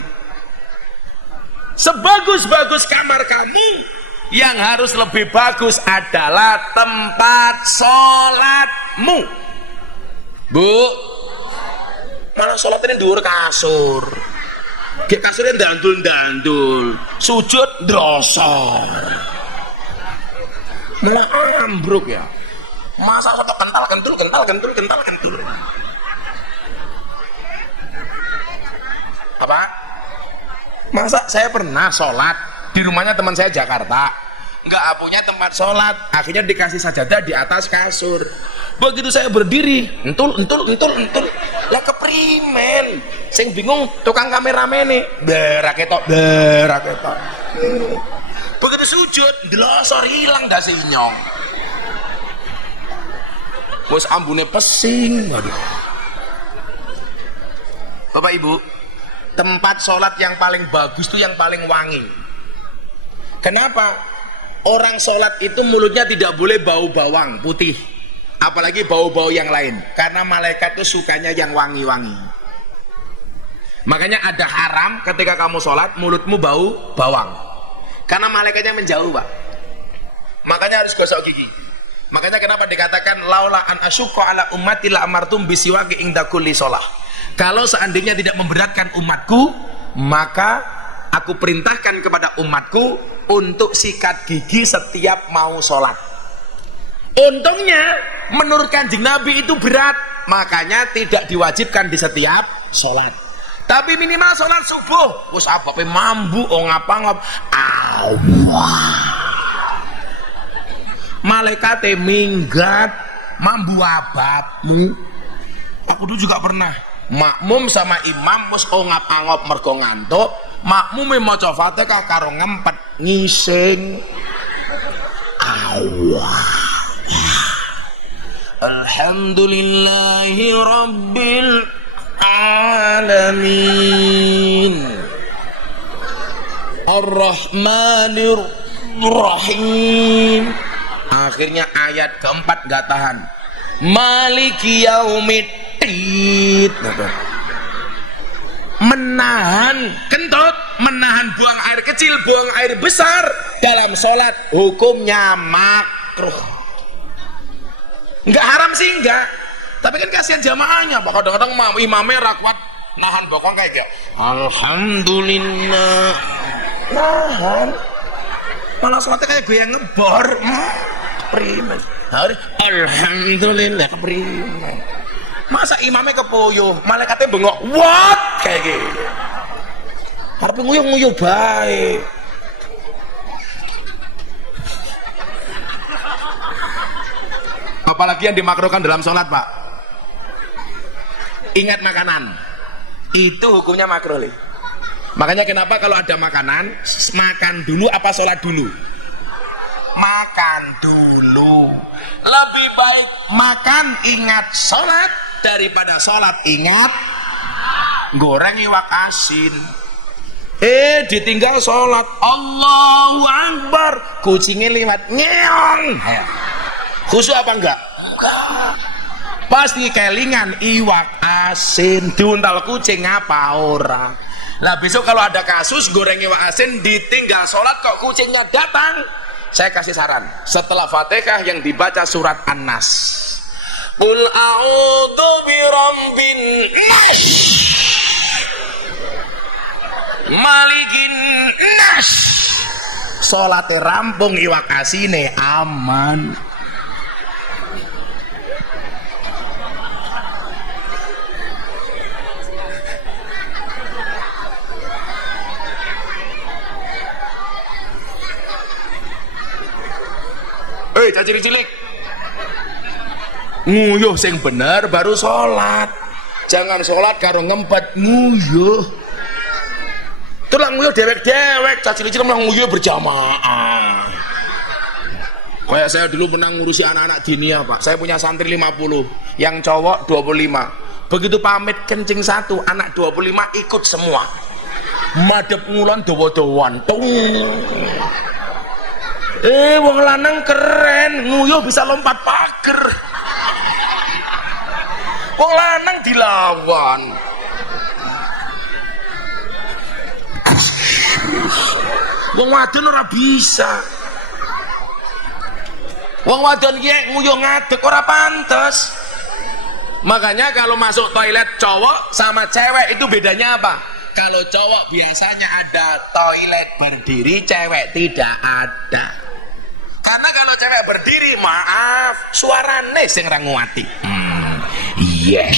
Sebagus-bagus kamar kamu, yang harus lebih bagus adalah tempat sholatmu. Bu, malah sholatnya dhuwur kasur, kayak kasurnya dandul-dandul, sujud drosor, malah ambruk ya. Masa soto kental. Apa? Masa saya pernah sholat di rumahnya teman saya Jakarta, nggak punya tempat sholat, akhirnya dikasih sajadah di atas kasur. Begitu saya berdiri, entul, lah keprimen. Sing bingung tukang kameramen nih, beraketok. Begitu sujud, delosor hilang dasi nyong. Bos ambune pesing, waduh. Bapak Ibu, tempat sholat yang paling bagus itu yang paling wangi. Kenapa? Orang sholat itu mulutnya tidak boleh bau bawang putih, apalagi bau-bau yang lain, karena malaikat itu sukanya yang wangi-wangi. Makanya ada haram ketika kamu sholat mulutmu bau bawang, karena malaikatnya menjauh Pak. Makanya harus gosok gigi. Makanya kenapa dikatakan laula an asyqa ala ummati la amartum bisiwaki inda kulli shalah. Kalau seandainya tidak memberatkan umatku, maka aku perintahkan kepada umatku untuk sikat gigi setiap mau sholat. Untungnya menurut Kanjeng Nabi itu berat, makanya tidak diwajibkan di setiap sholat. Tapi minimal sholat subuh, wis apa mambu ngapa-ngap, Allah. Malaikate minggat mambu ababmu. Aku dulu juga pernah makmum sama imam mus ngap-ngap mergo ngantuk, makmum maca Fatihah karo ngempet ngising. Allah. Alhamdulillahi rabbil alamin. Ar-Rahmanir Rahim. Akhirnya ayat keempat gak tahan. Maliki yaumiddin. Menahan kentut, menahan buang air kecil, buang air besar dalam sholat hukumnya makruh. Enggak haram sih enggak, tapi kan kasihan jamaahnya. Kadang-kadang imamnya rakwat nahan bokong kayak gak. Alhamdulillah, nahan. Malah sholatnya kayak gue yang ngebor. Keprimen. Alhamdulillah keprimen. Masa imamnya kepuyuh, malaikatnya bengok, what? Kayak gitu. Harap nguyuh-nguyuh baik. Apalagi yang dimakruhkan dalam sholat Pak, ingat makanan itu hukumnya makruh. Makanya kenapa kalau ada makanan, makan dulu apa sholat dulu? Makan dulu. Lebih baik makan ingat sholat daripada sholat ingat goreng iwak asin. Ditinggal sholat, Allahu Akbar, kucingnya lewat ngeong. Khusyuk apa enggak? Enggak. Pasti kelingan iwak asin diuntal kucing apa ora. Lah besok kalau ada kasus goreng iwak asin ditinggal sholat kok kucingnya datang, saya kasih saran, setelah Fatihah yang dibaca surat An-Nas. Qul a'udzu birabbin nas, malikin nas. Salate rampung iwak asine aman. Caci cilik nguyuh sing bener baru sholat, jangan sholat karo ngempet nguyuh. Tuh nguyuh dewek-dewek, caci cilik malah nguyuh berjamaah. Kayak saya dulu pernah ngurusi anak-anak dinia Pak, saya punya santri 50, yang cowok 25. Begitu pamit kencing satu, anak 25 ikut semua, madep ngulon dawa-dawan tung. Wong lanang keren, nguyuh bisa lompat pager. Wong lanang dilawan. Wong wadon ora bisa. Wong wadon ki nguyuh ngadeg ora pantes. Makanya kalau masuk toilet cowok sama cewek itu bedanya apa? Kalau cowok biasanya ada toilet berdiri, cewek tidak ada. Karena kalau cewek berdiri, maaf, suarane sing ra nguati. Yes.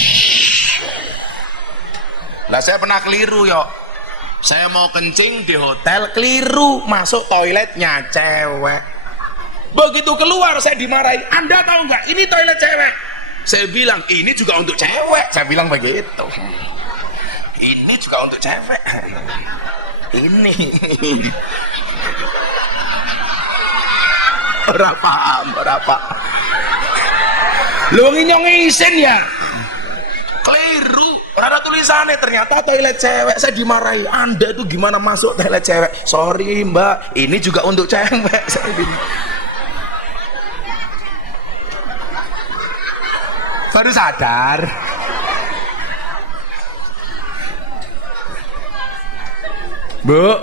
Lah saya pernah keliru yo. Saya mau kencing di hotel, keliru masuk toiletnya cewek. Begitu keluar saya dimarahin. Anda tahu nggak? Ini toilet cewek. Saya bilang ini juga untuk cewek. Saya bilang begitu. Ini juga untuk cewek. Ini. Berapa? Lu nyong isin ya? Keliru. Ada tulisannya ternyata toilet cewek. Saya dimarahi. Anda itu gimana masuk toilet cewek? Sorry Mbak, ini juga untuk cewek. Saya bilang. Baru sadar. Bu,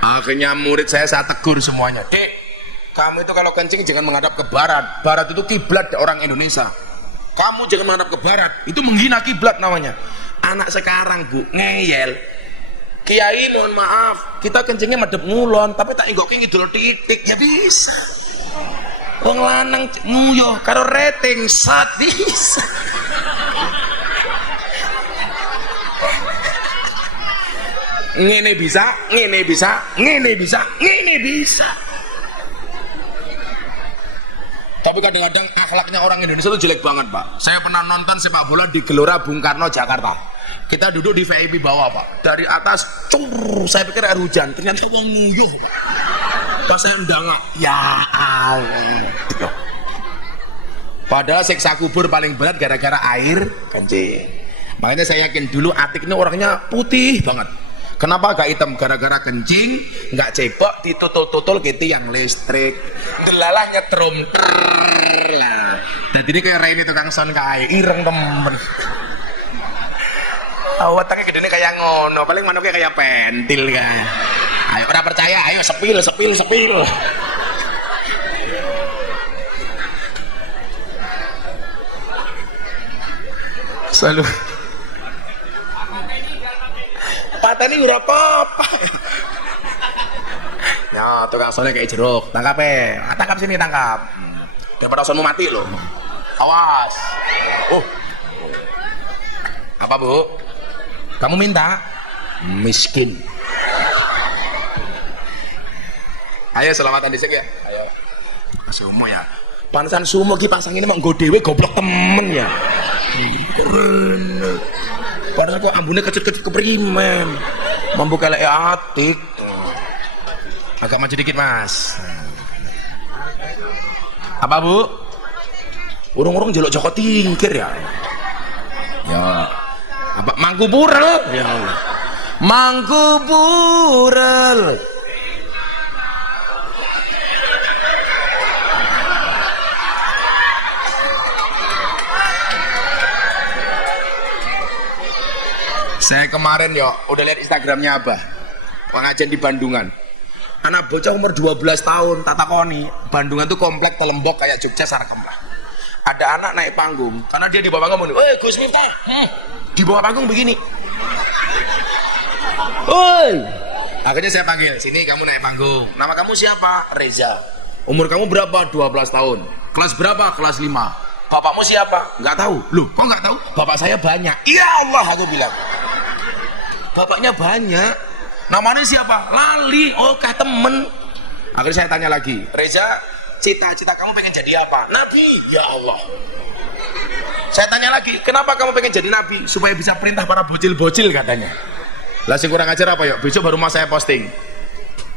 akhirnya murid saya tegur semuanya. Dek, kamu itu kalau kencing jangan menghadap ke barat. Barat itu kiblat orang Indonesia. Kamu jangan menghadap ke barat. Itu menghina kiblat namanya. Anak sekarang Bu ngeyel. Kiai mohon maaf, kita kencingnya madep ngulon, tapi tak inggoke ngidul titik ya bisa. Wong lanang nguyuh karo rating sat bisa. Ngene bisa, ngene bisa, ngene bisa, ngene bisa. Tapi kadang-kadang akhlaknya orang Indonesia itu jelek banget Pak. Saya pernah nonton sepak bola di Gelora Bung Karno Jakarta. Kita duduk di VIP bawah Pak. Dari atas cur, saya pikir air hujan, ternyata wong nguyuh. Pas saya ndangak, ya Allah. Padahal siksa kubur paling berat gara-gara air kencing. Makanya saya yakin dulu Atik ini orangnya putih banget. Kenapa gak hitam? Gara-gara kencing, gak cebok, ditutul-tutul gitu yang listrik. Delalah nyetrum. Jadi ini kayak Raini tukang son kaya, ireng temen. Wataknya gedenya kayak ngono, paling manuknya kayak pentil kan. Ayo, orang percaya, ayo sepil. Selalu pateni ora apa-apa. Ya, tukang soleh kayak jeruk. Tangkap tangkap sini, tangkap. Daripada sonmu mati loh. Awas. Apa Bu? Kamu minta? Miskin. Ayo selamatan dhisik ya. Ayo. Sumo ya. Pantesan sumo ki pasang ini mah nggo dhewe goblok temen ya. Keren. Padahal kok ambune kecut-kecut keprimen. Mampu kelek Atik. Agak maju dikit Mas. Apa Bu? Urung-urung jeluk Joko Tingkir ya. Ya. Apa Mangku Purel? Ya Allah. Mangku Purel. Saya kemarin udah lihat Instagramnya Abah pengajian di Bandungan. Anak bocah umur 12 tahun tak takoni. Bandungan tuh komplek telembok kayak Jogja Sarakemah. ada anak naik panggung karena dia di bawah panggung nih, "Woi Gus Miftah," di bawah panggung begini, "Woi." Akhirnya saya panggil, "Sini kamu naik panggung, nama kamu siapa?" "Reza." "Umur kamu berapa?" 12 tahun. "Kelas berapa?" "Kelas 5." "Bapakmu siapa?" "Nggak tahu." "Loh kok nggak tahu?" "Bapak saya banyak." "Ya Allah," aku bilang, "bapaknya banyak, namanya siapa?" "Lali." "Oh kah temen." Akhirnya saya tanya lagi, "Reza, cita-cita kamu pengen jadi apa?" "Nabi." "Ya Allah." Saya tanya lagi, "Kenapa kamu pengen jadi nabi?" "Supaya bisa perintah para bocil-bocil," katanya. Lah sing kurang ajar apa yuk? Besok baru mau saya posting.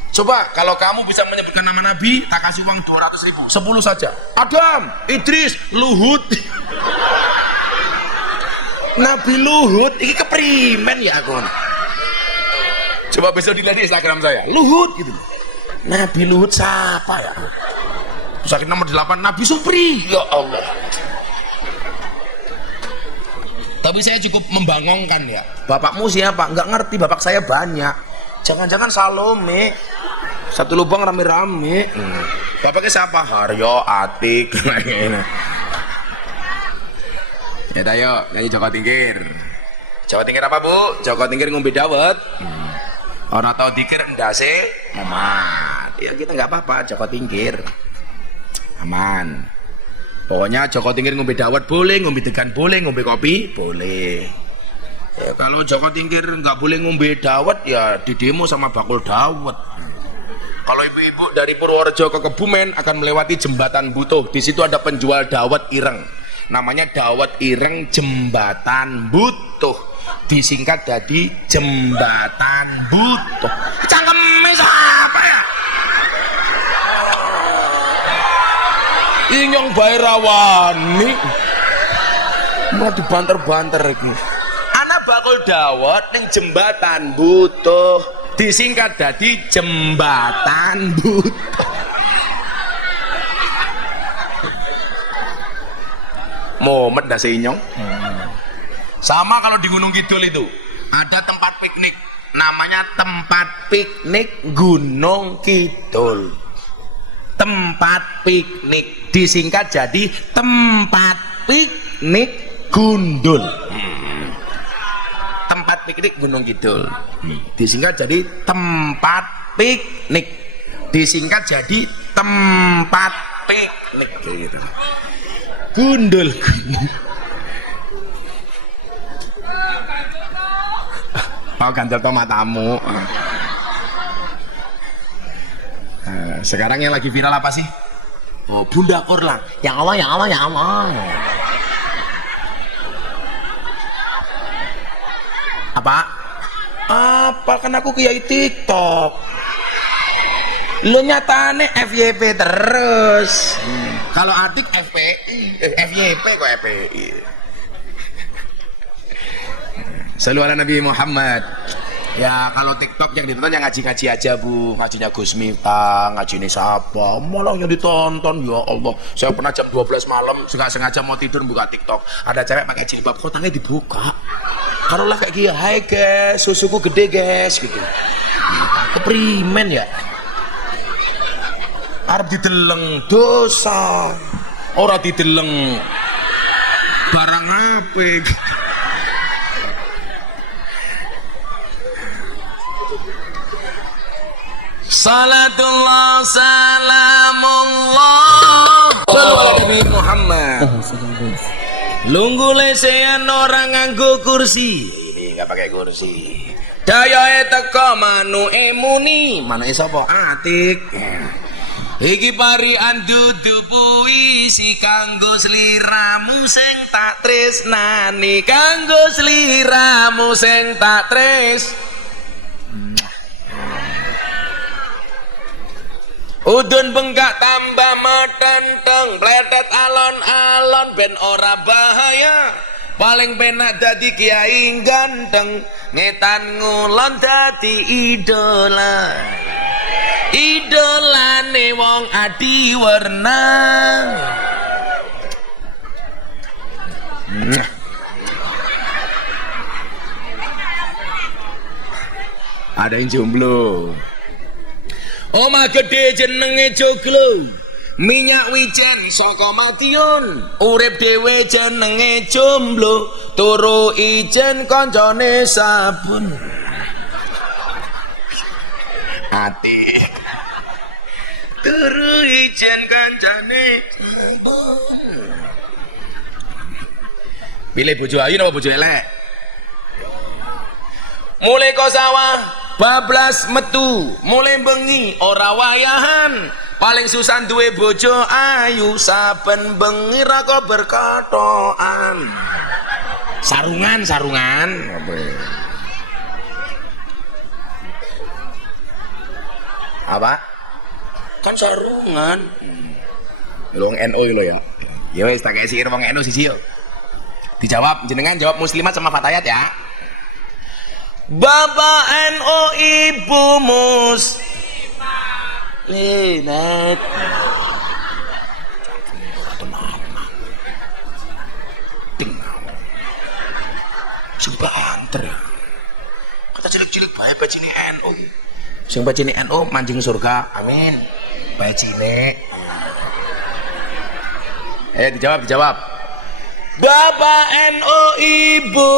"Coba kalau kamu bisa menyebutkan nama nabi, tak kasih uang 200.000, 10 saja." "Adam, Idris, Luhut." Nabi Luhut, ini keprimen ya aku. Coba besok dilihat di Instagram saya, Luhut gitu. Nabi Luhut siapa ya? Sakit nomor 8, Nabi Supri. Ya Allah. Tapi saya cukup membangongkan ya. "Bapakmu siapa?" "Nggak ngerti, bapak saya banyak." "Jangan-jangan Salome, satu lubang rame-rame." "Bapaknya siapa?" "Haryo, Atik." Ya tayo, nyanyi Joko Tingkir. Joko Tingkir apa Bu? Joko Tingkir ngombe dawet. Orang tahu dikir endase aman. Ya kita nggak apa-apa, Joko Tingkir aman. Pokoknya Joko Tingkir ngombe dawet boleh, ngombe degan boleh, ngombe kopi boleh. Ya, kalau Joko Tingkir nggak boleh ngombe dawet ya di demo sama bakul dawet. Kalau ibu-ibu dari Purworejo ke Kebumen akan melewati jembatan Butuh. Di situ ada penjual dawet ireng. Namanya dawet ireng Jembatan Butuh. Disingkat jadi Jembatan Butuh. Cangkeme siapa ya? Inyong bae rawani. Mau dibanter-banter iki. Ana bakul dawet ning Jembatan Butuh. Disingkat jadi Jembatan Butuh. Momet dah seinyong. Sama kalau di Gunung Kidul itu ada tempat piknik, namanya tempat piknik Gunung Kidul. Tempat piknik disingkat jadi tempat piknik Gundul. Tempat piknik Gunung Kidul disingkat jadi tempat piknik, disingkat jadi tempat piknik gitu. Gundul. Mau ganjel tomatamu. Sekarang yang lagi viral apa sih? Oh, Bunda Korlang. Yang Allah, yang Allah, yang Allah. Apa? Apa kan aku kiai TikTok. Lo nyatane FYP terus. Kalau Atik FPI, FYP kok FPI. Selalu ala Nabi Muhammad. Ya kalau TikTok yang ditonton yang ngaji-ngaji aja Bu, ngajinya Gus Miftah, ngajinya siapa, malah yang ditonton. Ya Allah, saya pernah jam 12 malam nggak sengaja mau tidur buka TikTok, ada cewek pakai jilbab kok tangannya dibuka. Kalau lah kayak gini, "Hai guys, susuku gede guys," gitu. Keprimen ya. Arep dideleng dosa, ora dideleng barang apik. Salatullah salamullah Nabi Muhammad. Lunggu lesehan orang nganggo kursi. Ini nggak pakai kursi. Dayae teko manu emuni. Manu sapa? Atik. Iki parian dudu puisi kanggo sliramu sing tak tresnani, kanggo sliramu sing tak tres. Udun bengkak tambah metenteng, pletet alon-alon ben ora bahaya. Paling penak dadi kiai ganteng, ngetan ngulon dadi idola. Idolane wong adiwerna. Ada yang jomblo. Omah gede jenenge joglo, minyak wijen saka Madiun, urip dhewe jenenge jomblo, turu ijen kancane sabun. Ati turu ijen kancane sabun. Pilih bojo ayu napa bojo elek? Mulai ko sawah bablas metu, mulai bengi ora wayahan. Paling susah duwe bojo ayu, saben bengi ra kok berkatoan. Sarungan. Apa? Kan sarungan. Wong NU lho ya. Ya wis tak kesi wong NU siji yo. Dijawab jenengan jawab muslimat sama fatayat ya. Bapak NU Ibu Muslimat. Sing banter. Kata cilik-cilik bae bajine NU. Sing bajine NU manjing surga. Amin. Bajine. Dijawab. Bapak NU Ibu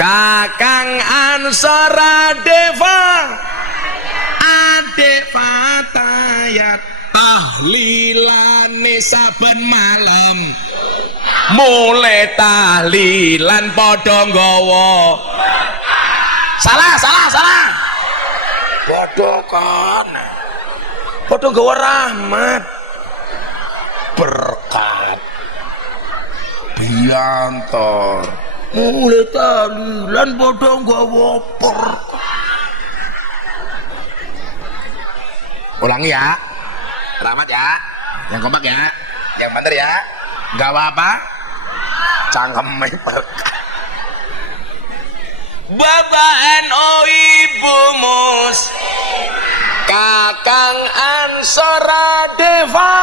Kakang Ansora Deva Adek Fatayat tahlilane saben malam, mulai tahlilan padha nggawa salah padha kan padha nggawa rahmat berkat biantar, mulai tahlilan padha nggawa berkat. Ulangi ya, rahmat ya, yang kompak ya, yang bener ya, nggak apa-apa, cangkemnya berkah. Bapak NU Ibu Kakang Ansora Deva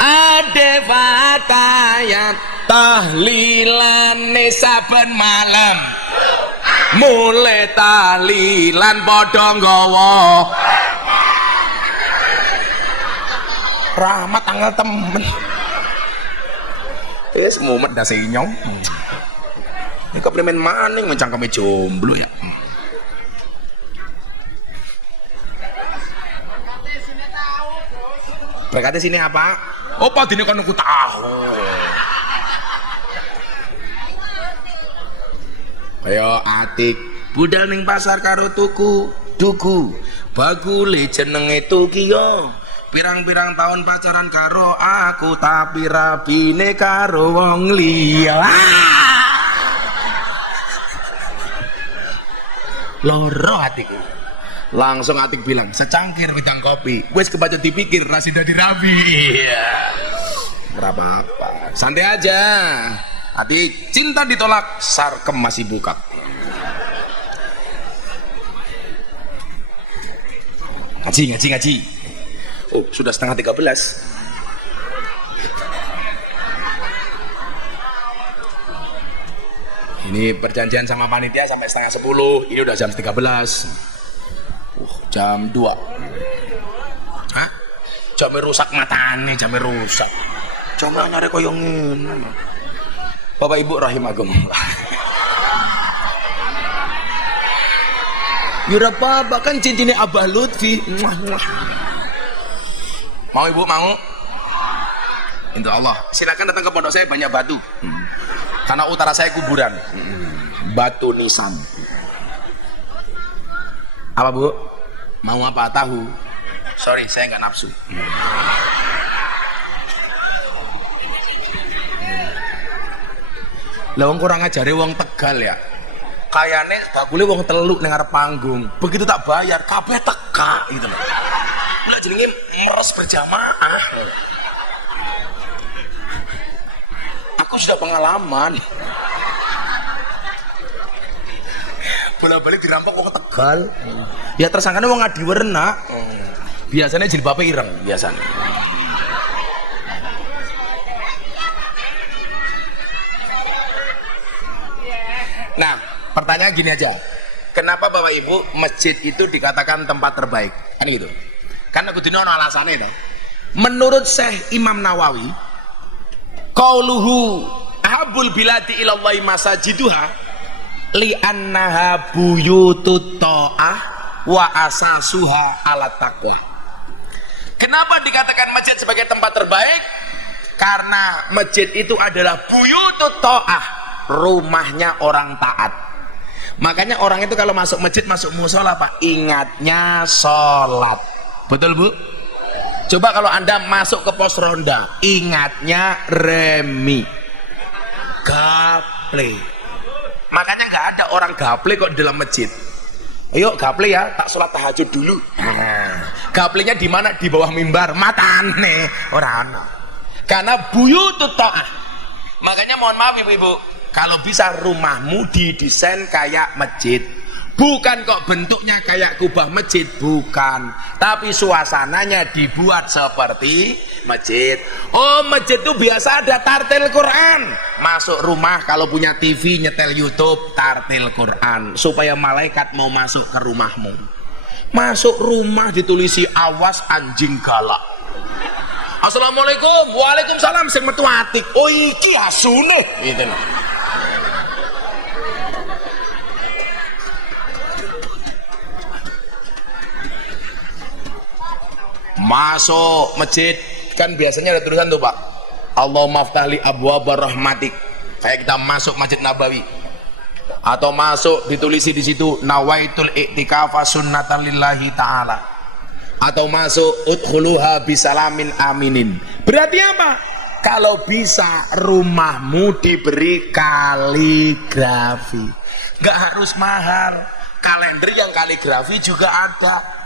Ade Fatayat tahlilane saben malam, mulai tahlilan padha nggawa rahmat tanggal temen. Semumet dah senyong. Ini kok premen maning mencangkeme jomblo ya. Berkata sini apa? Oh, padine kan aku tahu. Ayo atik budal ning pasar karo tuku duku. Bagule jenenge Tokyo. Pirang-pirang tahun pacaran karo aku, tapi rabine karo wong liya. Loro atiku. Langsung Atik bilang, secangkir wedang kopi. Wes kebaca dipikir rasida dirabi. Iya. Apa-apa. Santai aja. Atik, cinta ditolak, sarkem masih buka. Ngaji. Oh, sudah setengah 13. Ini perjanjian sama panitia sampai setengah 10. Ini udah jam 13. Jam 2. Hah? Jamnya rusak matane, jamnya rusak. Coba nyari koyo ngene. Bapak Ibu rahimakumullah. Ya apa kan cincinnya Abah Lutfi. Mau Ibu mau? Insya Allah. Silakan datang ke pondok saya, banyak batu. Karena utara saya kuburan. Batu nisan. Apa Bu? Mau apa? Tahu? Sorry, saya nggak nafsu. Lah wong kurang ajare wong Tegal ya. Kayane bakule wong Teluk ning arep panggung. Begitu tak bayar, kabeh teka gitu loh. Lah jenenge meres berjamaah. Aku sudah pengalaman. Bola-balik dirampok wong Tegal. Ya tersangkane wong Adiwerna. Biasanya jilbabe ireng biasanya. Nah, pertanyaan gini aja. Kenapa Bapak Ibu masjid itu dikatakan tempat terbaik? Kan gitu. Kan aku dino alasane to. Menurut Syekh Imam Nawawi, qauluhu ahabul biladi ilallahi masajiduha li annaha buyutut ta'ah wa asasuha ala taqwa. Kenapa dikatakan masjid sebagai tempat terbaik? Karena masjid itu adalah buyutut ta'ah, rumahnya orang taat. Makanya orang itu kalau masuk masjid, masuk musola, Pak, ingatnya sholat. Betul, Bu? Coba kalau Anda masuk ke pos ronda, ingatnya remi, gaple. Makanya nggak ada orang gaple kok di dalam masjid. Ayo gaple ya, tak sholat tahajud dulu. Gaplenya di mana? Di bawah mimbar, matane orang. Karena buyutut ta'ah. Makanya mohon maaf ibu-ibu, kalau bisa rumahmu didesain kayak masjid. Bukan kok bentuknya kayak kubah masjid, bukan, tapi suasananya dibuat seperti masjid. Oh, masjid itu biasa ada tartil Quran. Masuk rumah kalau punya TV nyetel YouTube, tartil Quran supaya malaikat mau masuk ke rumahmu. Masuk rumah ditulisi awas anjing galak. Assalamualaikum, waalaikumsalam, sing metu atik. Oh iki asune, gitu loh. Masuk masjid kan biasanya ada tulisan tuh Pak, Allahumma ftahli abwaaba rahmatik. Kayak kita masuk Masjid Nabawi, atau masuk ditulisi di situ nawaitul i'tikafa sunnatan lillahi ta'ala, atau masuk udkhuluha bisalamin aminin. Berarti apa? Kalau bisa rumahmu diberi kaligrafi, nggak harus mahal. Kalender yang kaligrafi juga ada.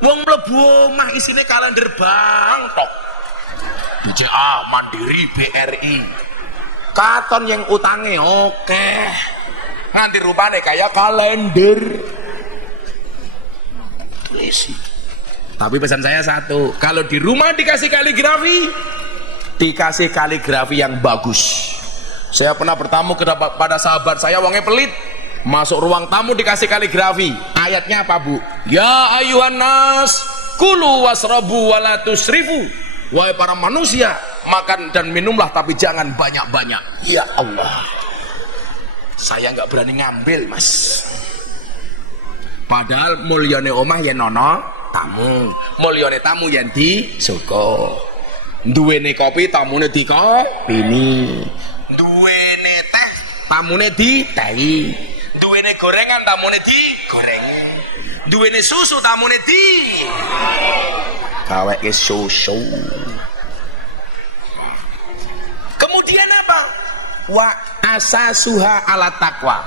Wong mlebu omah isine kalender bank tok. BCA, Mandiri, BRI. Katon yang utangnya oke. Nganti rupane kayak kalender. Tulisi. Tapi pesan saya satu, kalau di rumah dikasih kaligrafi yang bagus. Saya pernah bertamu pada sahabat saya, wongnya pelit. Masuk ruang tamu dikasih kaligrafi. Ayatnya apa, Bu? Ya ayuhan nas kulu wasrabu wala tusrifu. Wahai para manusia, makan dan minumlah tapi jangan banyak-banyak. Ya Allah, saya nggak berani ngambil, Mas. Padahal mulyane omah ya nono tamu, mulyane tamu yang di soko. Duwene kopi tamune dikopini, duwene teh tamune ditehi, duwene gorengan tamune digoreng, duwene susu tamune di kaweke susu. Kemudian apa? Wa asasuha ala taqwa.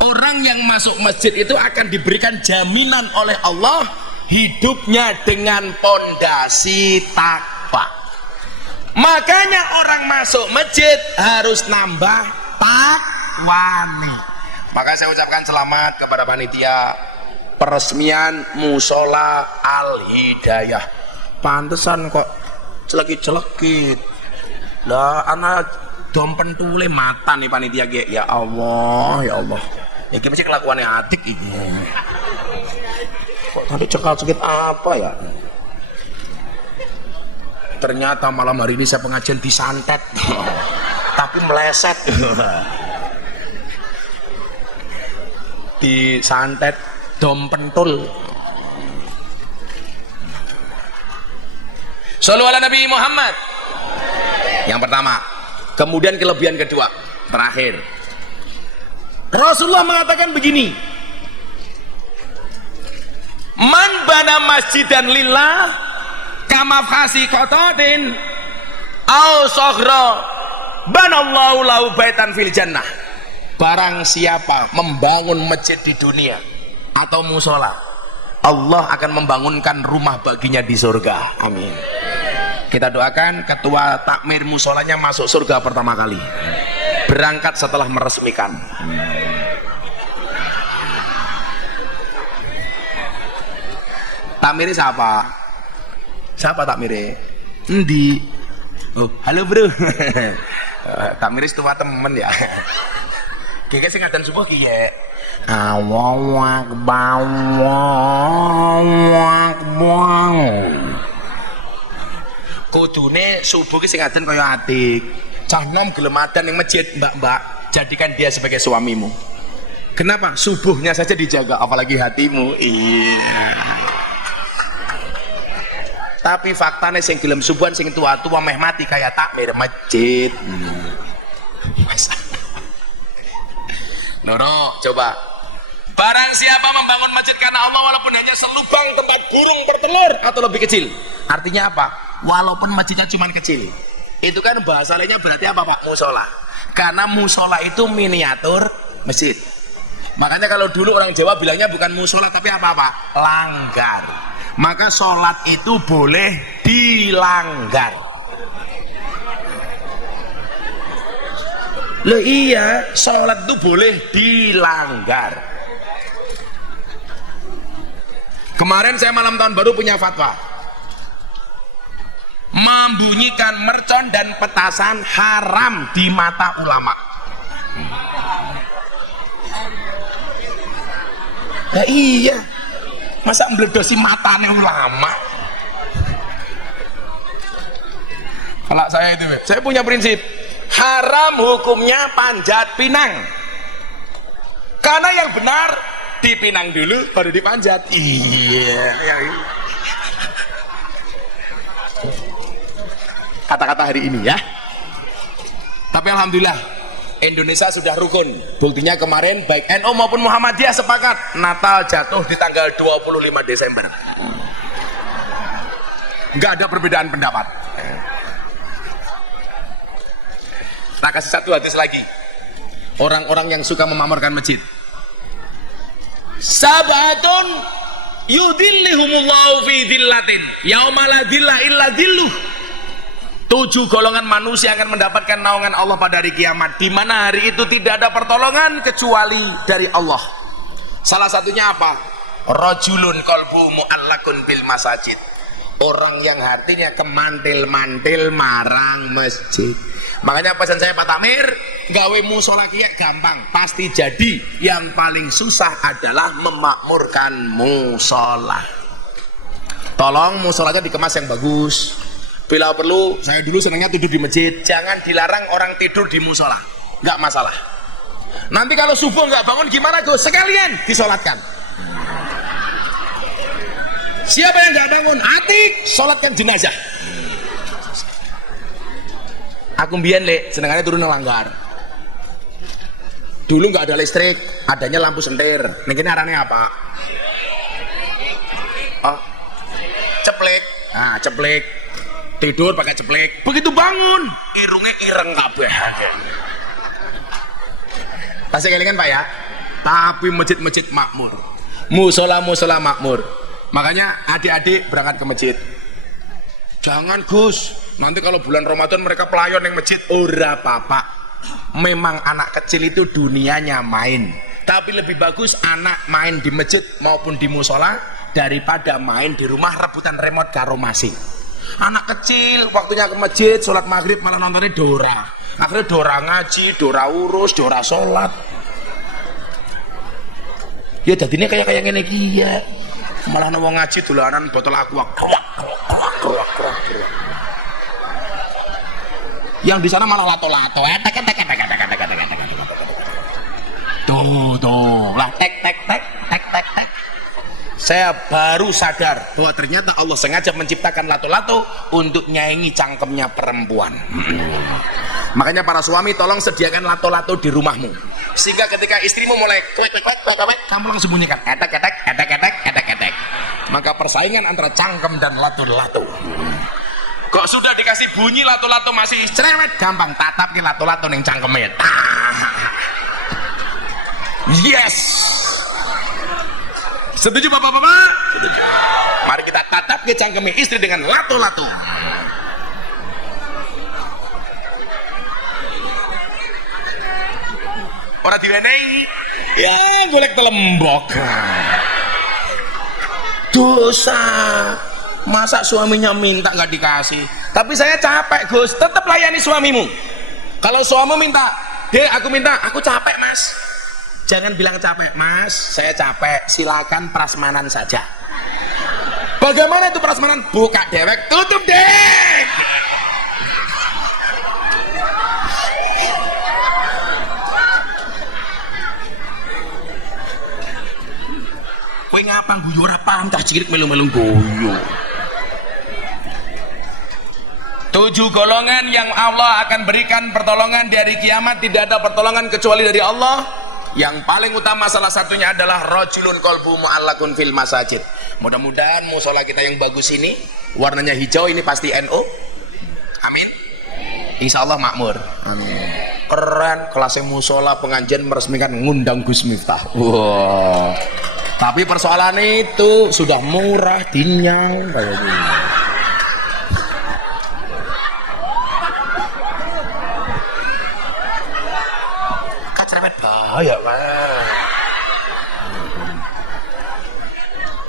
Orang yang masuk masjid itu akan diberikan jaminan oleh Allah hidupnya dengan pondasi takwa. Makanya orang masuk masjid harus nambah takwani. Maka saya ucapkan selamat kepada panitia peresmian Musola Al-Hidayah. Pantesan kok celekit-celekit. Lah anak dompen tule mata nih panitia ge. Ya Allah, ya Allah. Ya gimana sih kelakuannya adik ini? Kok tadi cekal-cekit apa ya? Ternyata malam hari ini saya pengajian disantet. Tapi meleset. Disantet dom pentul. Shallu ala Nabi Muhammad. Yang pertama. Kemudian kelebihan kedua, terakhir. Rasulullah mengatakan begini. Man bana masjidan lillah kama fasiqatatin au saghra banallahu lahu baitan fil jannah. Barang siapa membangun masjid di dunia atau musola, Allah akan membangunkan rumah baginya di surga. Amin. Kita doakan ketua takmir musolanya masuk surga pertama kali, berangkat setelah meresmikan. Takmirnya siapa? Siapa takmirnya? Endi? Oh, halo bro. Takmirnya tua temen ya. Kayaknya sing ngadzan subuh kiye. Allahu akbar, Allahu akbar. subuh ki sing adzan kaya atik. Cah nom gelem adzan ning masjid, Mbak, jadikan dia sebagai suamimu. Kenapa? Subuhnya saja dijaga, apalagi hatimu. Iya. Tapi faktanya sing gelem subuhan sing tua-tua meh mati kayak takmir masjid. Noro, coba. Barang siapa membangun masjid karena Allah walaupun hanya selubang tempat burung bertelur atau lebih kecil. Artinya apa? Walaupun masjidnya cuma kecil. Itu kan bahasa lainnya berarti apa Pak? Musola. Karena musola itu miniatur masjid. Makanya kalau dulu orang Jawa bilangnya bukan musola tapi apa-apa? Langgar. Maka sholat itu boleh dilanggar. Loh iya, sholat itu boleh dilanggar. Kemarin saya malam tahun baru punya fatwa. Membunyikan mercon dan petasan haram di mata ulama. Nah iya, masa mbledosi matanya ulama? Kalau saya itu, saya punya prinsip haram hukumnya panjat pinang. Karena yang benar dipinang dulu baru dipanjat. Iya. Kata-kata hari ini ya. Tapi alhamdulillah Indonesia sudah rukun. Buktinya kemarin baik NU maupun Muhammadiyah sepakat Natal jatuh di tanggal 25 Desember. Nggak ada perbedaan pendapat. Tak kasih satu hadis lagi. Orang-orang yang suka memamerkan masjid. Sabatun yudhillihumullahu fi dhillatin yauma la dhilla illa dhilluh. 7 golongan manusia akan mendapatkan naungan Allah pada hari kiamat, di mana hari itu tidak ada pertolongan kecuali dari Allah. Salah satunya apa? Rajulun qalbuhu mu'allaqun bil masajid. Orang yang hatinya kemantil-mantil marang masjid. Makanya pesan saya Pak Tamir, gawe musola kiai gampang, pasti jadi. Yang paling susah adalah memakmurkan musola. Tolong musolanya dikemas yang bagus. Bila perlu, saya dulu senangnya tidur di masjid. Jangan dilarang orang tidur di musola, nggak masalah. Nanti kalau subuh nggak bangun gimana Gus? Sekalian disolatkan. Siapa yang nggak bangun? Atik, solatkan jenazah. Aku mbien le, senengannya turun langgar. Dulu nggak ada listrik, adanya lampu sentir. Ini arane apa? Oh, ceplek. Nah, ceplek. Tidur pakai ceplek. Begitu bangun, irungnya ireng kabeh. Pasti kelingan Pak ya. Tapi masjid-masjid makmur, musola-musola makmur. Makanya adik-adik berangkat ke masjid. Jangan Gus, nanti kalau bulan Ramadan mereka pelayan yang masjid. Ora apa-apa. Memang anak kecil itu dunianya main. Tapi lebih bagus anak main di masjid maupun di musola daripada main di rumah rebutan remote karo masing. Anak kecil waktunya ke masjid sholat maghrib malah nontonnya Dora. Akhirnya Dora ngaji, Dora urus, Dora sholat. Ya jadinya kayak ngene iki ya. Malah wong ngaji dolanan botol aqua. Yang di sana malah lato-lato. Tuh. Lah tek. Saya baru sadar bahwa ternyata Allah sengaja menciptakan lato-lato untuk nyaingi cangkemnya perempuan. Makanya para suami tolong sediakan lato-lato di rumahmu. Sehingga ketika istrimu mulai kwek, kamu langsung bunyikan etek. Maka persaingan antara cangkem dan lato-lato. Kok sudah dikasih bunyi lato-lato masih cerewet, gampang tatap ke lato-lato yang cangkemnya. Yes. Setuju bapak-bapak? Setuju. Mari kita tatap ke cangkemnya istri dengan lato-lato. Orang diwenehi, ya golek telembok. Dosa. Masa suaminya minta nggak dikasih? Tapi saya capek Gus, tetap layani suamimu. Kalau suamimu minta, aku minta, aku capek Mas. Jangan bilang capek Mas, saya capek, silakan prasmanan saja. Bagaimana itu prasmanan? Buka dewek, tutup dek. Kowe ngapa guyu ora pantah cilik melu-melu guyu. 7 golongan yang Allah akan berikan pertolongan di hari kiamat, tidak ada pertolongan kecuali dari Allah. Yang paling utama salah satunya adalah rajulun qalbu mu'allakun fil masajid. Mudah-mudahan musola kita yang bagus ini warnanya hijau, ini pasti NU. Amin. Insya Allah makmur. Amin. Keren, kelasnya musola pengajian meresmikan ngundang Gus Miftah. Wah. Tapi persoalan itu sudah murah, dinyang kayak gini. Kacrepet bahaya kan.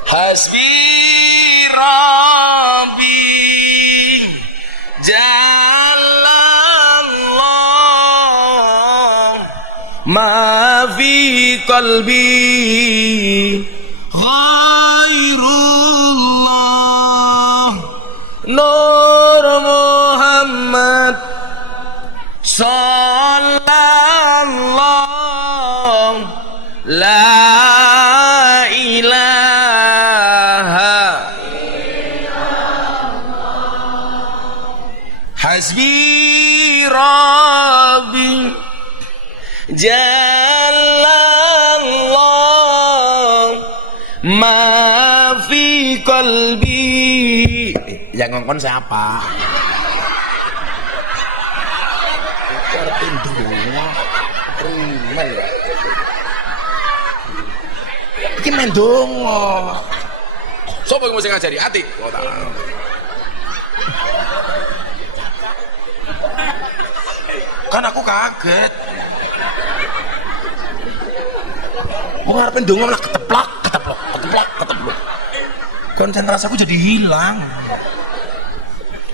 Hasbi Rabbi Jalallah ma fi qalbi ghairullah Nur Muhammad sallallahu la ilaha hasbi rabbi jalallah ma fi qalbi. Yang ngongkon siapa? Iki mendongo. Sopo yang mesti ngajari? Atik. Oh, tak. Kan aku kaget. Mau ngarepin dongo malah keteplak. Konsentrasi aku jadi hilang.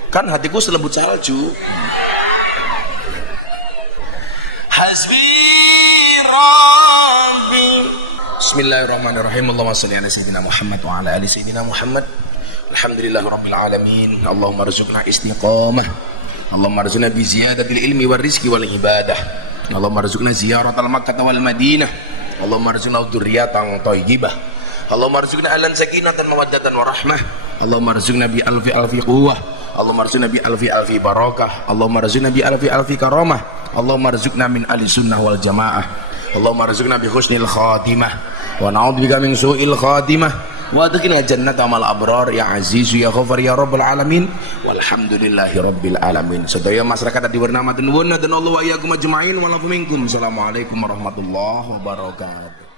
Kan hatiku selembut salju. Hasbi Rabbi. Bismillahirrahmanirrahim. Allahumma shalli ala sayyidina Muhammad wa ala ali sayyidina Muhammad. Alhamdulillahirabbil alamin. Allahumma rzuqna istiqamah. Allahumma rzuqna bi ziyadatil ilmi war rizqi wal ibadah. Allahumma rzuqna ziyaratal Makkah wal Madinah. Allahumma rzuqna dzurriyyatan thayyibah. Allahumma rzuqna ahlan sakinatan mawaddatan warahmah. Allahumma rzuqna bi alfi quwwah. Allahumma rzuqna bi alfi barakah. Allahumma rzuqna bi alfi karamah. Allahumma rzuqna min ahli sunnah wal jamaah. Allahumma rzuqna bi husnil khatimah wa na'udzubika min su'il khatimah wa adkhilna jannata mal abrar ya aziz ya ghafar ya rabbal alamin walhamdulillahi rabbil alamin. Sedaya masyarakat di warna dan Allah wa iyyakum ajmain wa lakum minkum. Assalamualaikum warahmatullahi wabarakatuh.